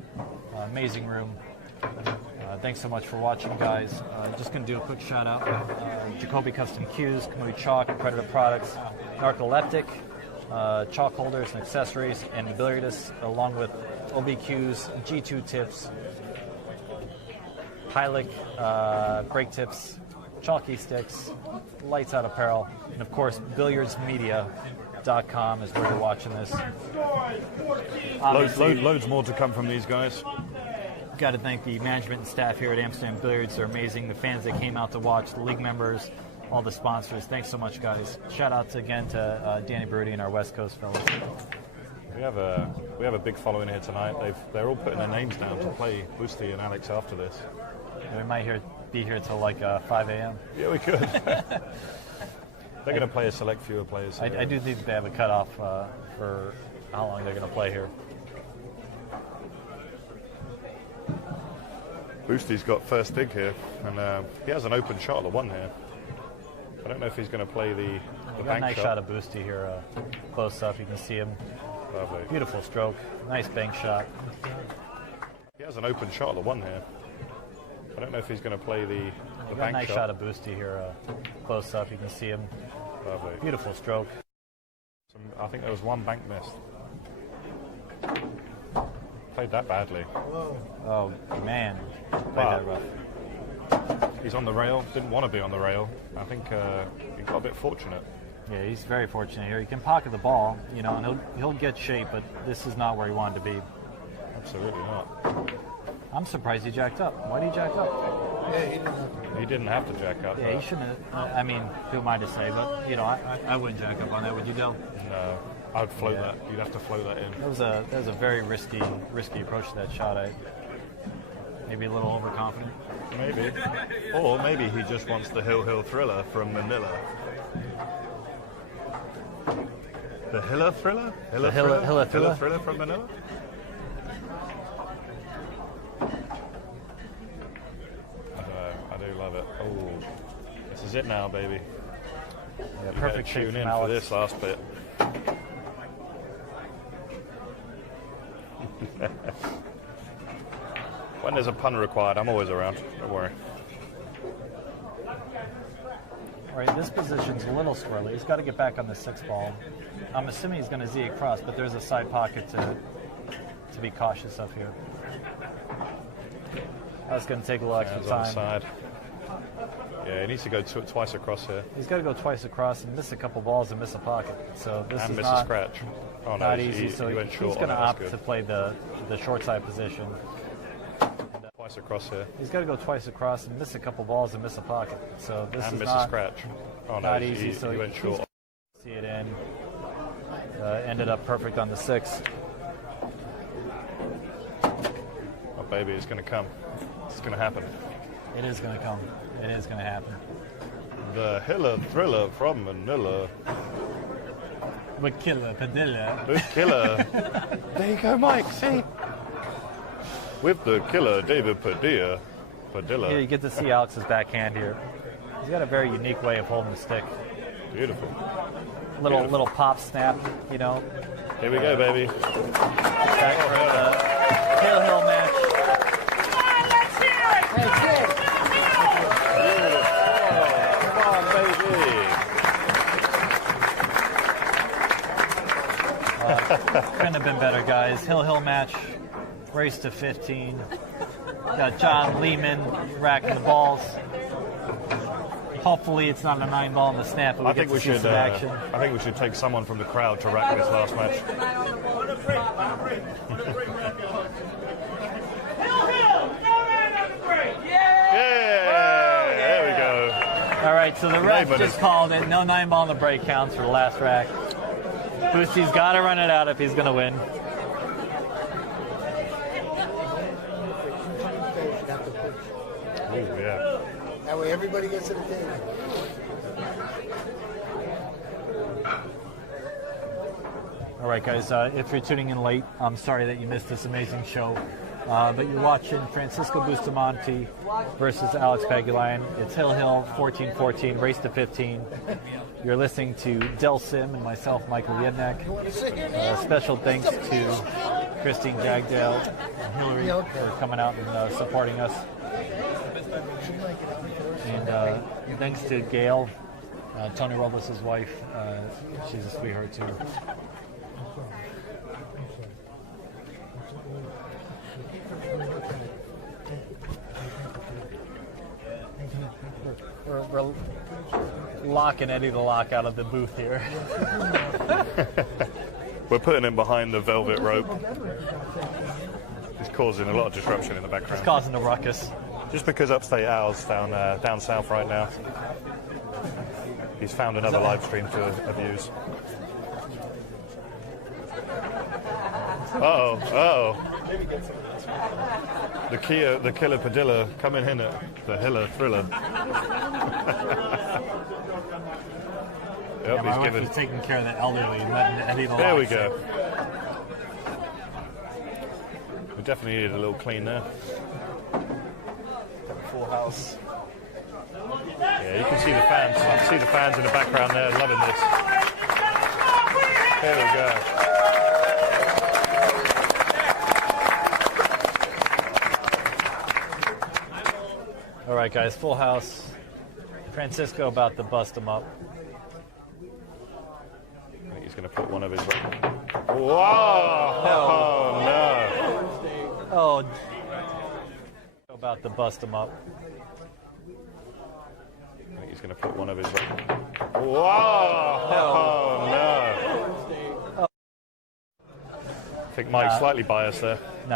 Amazing room. Thanks so much for watching, guys. Just going to do a quick shout out. Jacoby Custom Cues, Kamui Chalk, Predator Products, Narcoleptic, chalk holders and accessories, and billiardists, along with OBQs, G2 tips, Hylic brake tips, chalky sticks, lights out apparel, and of course, billiardsmedia.com is where you're watching this. Loads more to come from these guys. Got to thank the management and staff here at Amsterdam Billiards. They're amazing. The fans that came out to watch, the league members, all the sponsors. Thanks so much, guys. Shout out again to Danny Brody and our West Coast fellas. We have a big following here tonight. They're all putting their names down to play Boosty and Alex after this. And we might be here till like 5 a.m. Yeah, we could. They're going to play a select few players. I do think they have a cutoff for how long they're going to play here. Boosty's got first dig here, and he has an open shot at the 1 here. I don't know if he's going to play the We got a bank nice shot of Boosty here, close up. You can see him. Lovely. Beautiful stroke. Nice bank shot. He has an open shot at the 1 here. I don't know if he's going to play the We got a bank nice shot of Boosty here, close up. You can see him. Lovely. Beautiful stroke. I think there was 1 bank missed. Played that badly. Oh man, played that rough. He's on the rail. Didn't want to be on the rail. I think he got a bit fortunate. Yeah, he's very fortunate here. He can pocket the ball, you know, and he'll get shape, but this is not where he wanted to be. Absolutely not. I'm surprised he jacked up. Why did he jack up? He didn't have to jack up. Yeah, he shouldn't have. I mean, who am I to say? But, you know, I wouldn't jack up on that. Would you, Del? No, I'd float that. You'd have to float that in. That was a very risky approach to that shot. Maybe a little overconfident. Maybe. Or maybe he just wants the Hill Thriller from Manila. The Hilla Thriller? Hilla Thriller? Hilla Thriller from Manila? I do love it. Oh, this is it now, baby. Yeah, You perfect better tune shape in from for Alex. this last bit. When there's a pun required, I'm always around. Don't worry. All right, this position's a little squirrely. He's got to get back on the 6 ball. I'm assuming he's going to Z across, but there's a side pocket to be cautious of here. That's going to take a little extra Hands on the time. side. Yeah, he needs to go twice across here. He's got to go twice across and miss a couple balls and miss a pocket. So this And is miss not, a scratch. Oh, no, not he easy. So went short he's going to on it. That's opt good. to play the short side position. Twice across here. He's got to go twice across and miss a couple balls and miss a pocket. So this And is miss not a scratch. Oh, no, not he easy. So went he's short. see it in. Ended up perfect on the 6. Oh, baby, it's going to come. It's going to happen. It is going to come. It is going to happen. The Hilla Thriller from Manila. But killer, Padilla. The killer. There you go, Mike. See? With the killer, David Padilla. Here you get to see Alex's backhand here. He's got a very unique way of holding the stick. Beautiful. Little pop snap, you know. Here we go, baby. Back for the Hill match. Come on, baby. Couldn't have been better, guys. Hill match. Race to 15. Got John Lehman racking the balls. Hopefully it's not a 9 ball in the snap, but we I think get we to see should. some action. I think we should take someone from the crowd to rack this last match. Hill, no man on the break. Yeah! There we go. All right, so the ref Lehman just is- called it. No 9 ball in the break counts for the last rack. Boosty's got to run it out if he's going to win. Ooh, yeah. That way everybody gets to the table. All right, guys, if you're tuning in late, I'm sorry that you missed this amazing show. But you're watching Francisco Bustamante versus Alex Pagulayan. It's Hill 14-14, race to 15. You're listening to Del Sim and myself, Michael Yednak. Special thanks to Christine Jagdale and Hillary for coming out and supporting us. And thanks to Gail, Tony Robles' wife. She's a sweetheart too. We're locking Eddie the Lock out of the booth here. We're putting him behind the velvet rope. It's causing a lot of disruption in the background. It's causing a ruckus. Just because Upstate Al's down south right now. He's found another live stream to abuse. Uh-oh. The killer Padilla coming in at the Hilla Thriller. Yep, My he's wife given. is taking care of the elderly and letting Eddie the Lock. There we go. We definitely needed a little clean there. Full house. Yeah, you can see the fans. You can see the fans in the background there loving this. There we go. All right, guys, full house. Francisco about to bust him up. I think he's going to put one of his. Whoa! Oh no! Oh, about to bust him up. going to put one of his... Whoa! Oh, no. I think Mike's slightly biased there. No.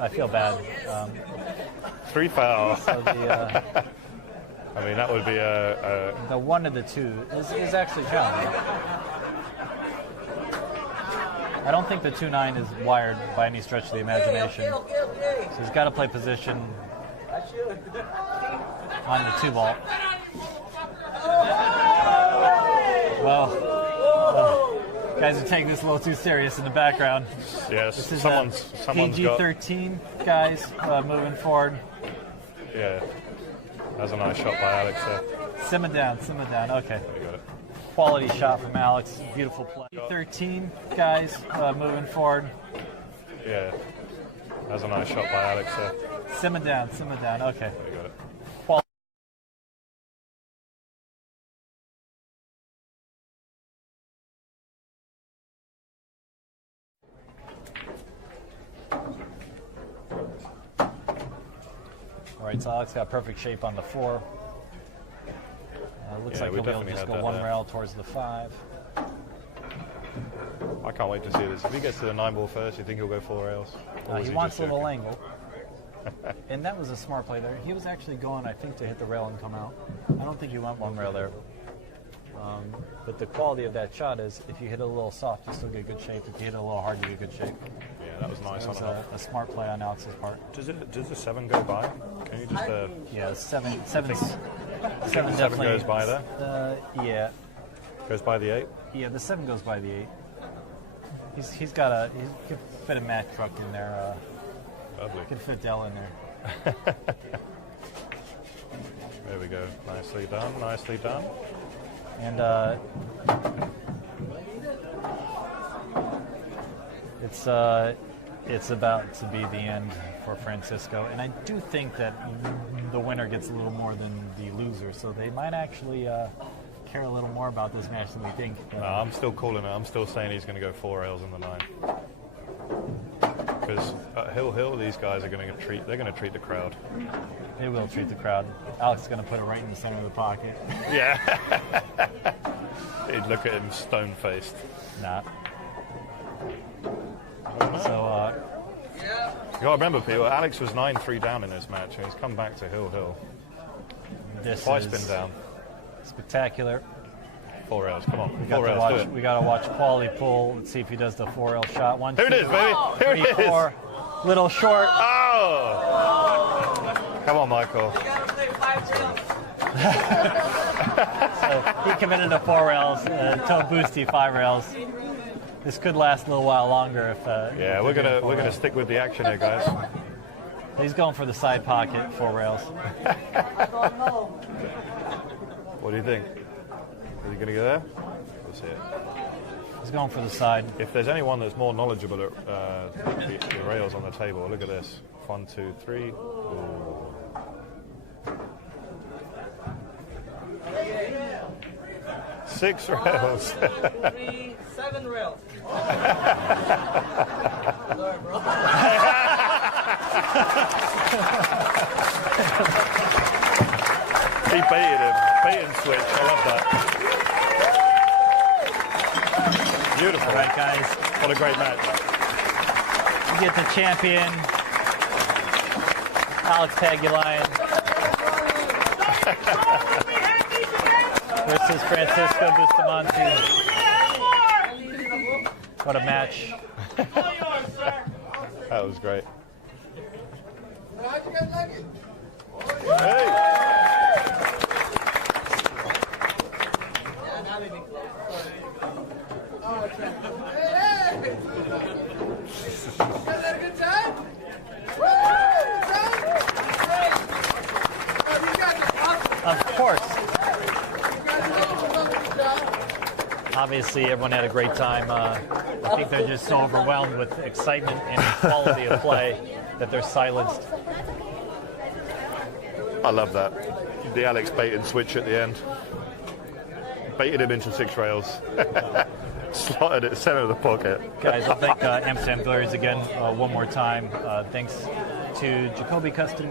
I feel bad. 3 foul. So the I mean, that would be the one of the two is actually challenging. I don't think the 2-9 is wired by any stretch of the imagination. So he's got to play position on the 2-ball. Well, guys are taking this a little too serious in the background. Yes, This is someone's got... PG-13, guys, moving forward. Yeah, that's a nice shot by Alex there. Simmer down. Okay. There you got it. Quality shot from Alex. Beautiful play. 13, guys, moving forward. Yeah, that's a nice shot by Alex there. Simmer down. Okay. There you got it. All right, so Alex got perfect shape on the 4. Looks Yeah, like we he'll be able to definitely just had go that one there. rail towards the 5. I can't wait to see this. If he gets to the 9-ball first, you think he'll go 4 rails? Or was He he wants just a little joking? angle. And that was a smart play there. He was actually going, I think, to hit the rail and come out. I don't think he went one rail there. But the quality of that shot is if you hit it a little soft, you still get good shape. If you hit it a little hard, you get good shape. Yeah, that was nice. It was on a smart play on Alex's part. Does the 7 go by? Can you just... Yeah, seven seven definitely goes by there? Yeah. Goes by the 8? Yeah, the 7 goes by the 8. He can fit a Mack truck in there. Lovely. Can fit Dell in there. There we go. Nicely done. And it's about to be the end for Francisco, and I do think that the winner gets a little more than the loser, so they might actually care a little more about this match than we think. No, I'm still calling it. I'm still saying he's going to go 4 rails in the 9. Because at Hill, these guys are going to treat the crowd. They will treat the crowd. Alex is going to put it right in the center of the pocket. Yeah. He'd look at him stone-faced. Nah. So, You got to remember, people, Alex was 9-3 down in this match, and he's come back to Hill. this Twice is been down. spectacular. 4 rails, come on. We 4 got to rails, do watch. it. We got to watch quality pull. Let's see if he does the 4 rail shot. 1, 2, Here it is, baby. Here it 3, is. 4. Little short. Oh! Come on, Michael. You gotta play 5 rails. So he committed to 4 rails. Told Boosty 5 rails. This could last a little while longer if. Yeah, we're gonna stick with the action here, guys. He's going for the side pocket, 4 rails. What do you think? Is he gonna go there? We'll see it. He's going for the side. If there's anyone that's more knowledgeable at the rails on the table, look at this. 1, 2, 3. Ooh. 6 rails. 3, 7 rails. Sorry, bro. He baited him. Bait and switch. I love that. Beautiful. All right, guys. What a great match. You get the champion, Alex Pagulayan, versus Francisco Bustamante. What a match. That was great. How'd you guys like it? Hey! Hey! You guys had a good time? Woo! You guys are awesome. Of course. You guys are awesome. Job. Obviously, everyone had a great time. I think they're just so overwhelmed with excitement and quality of play that they're silenced. I love that. The Alex bait and switch at the end. Baited him into 6 rails. Slotted at center of the pocket. Guys, I'll thank Amsterdam Billiards again one more time. Thanks to Jacoby Custom.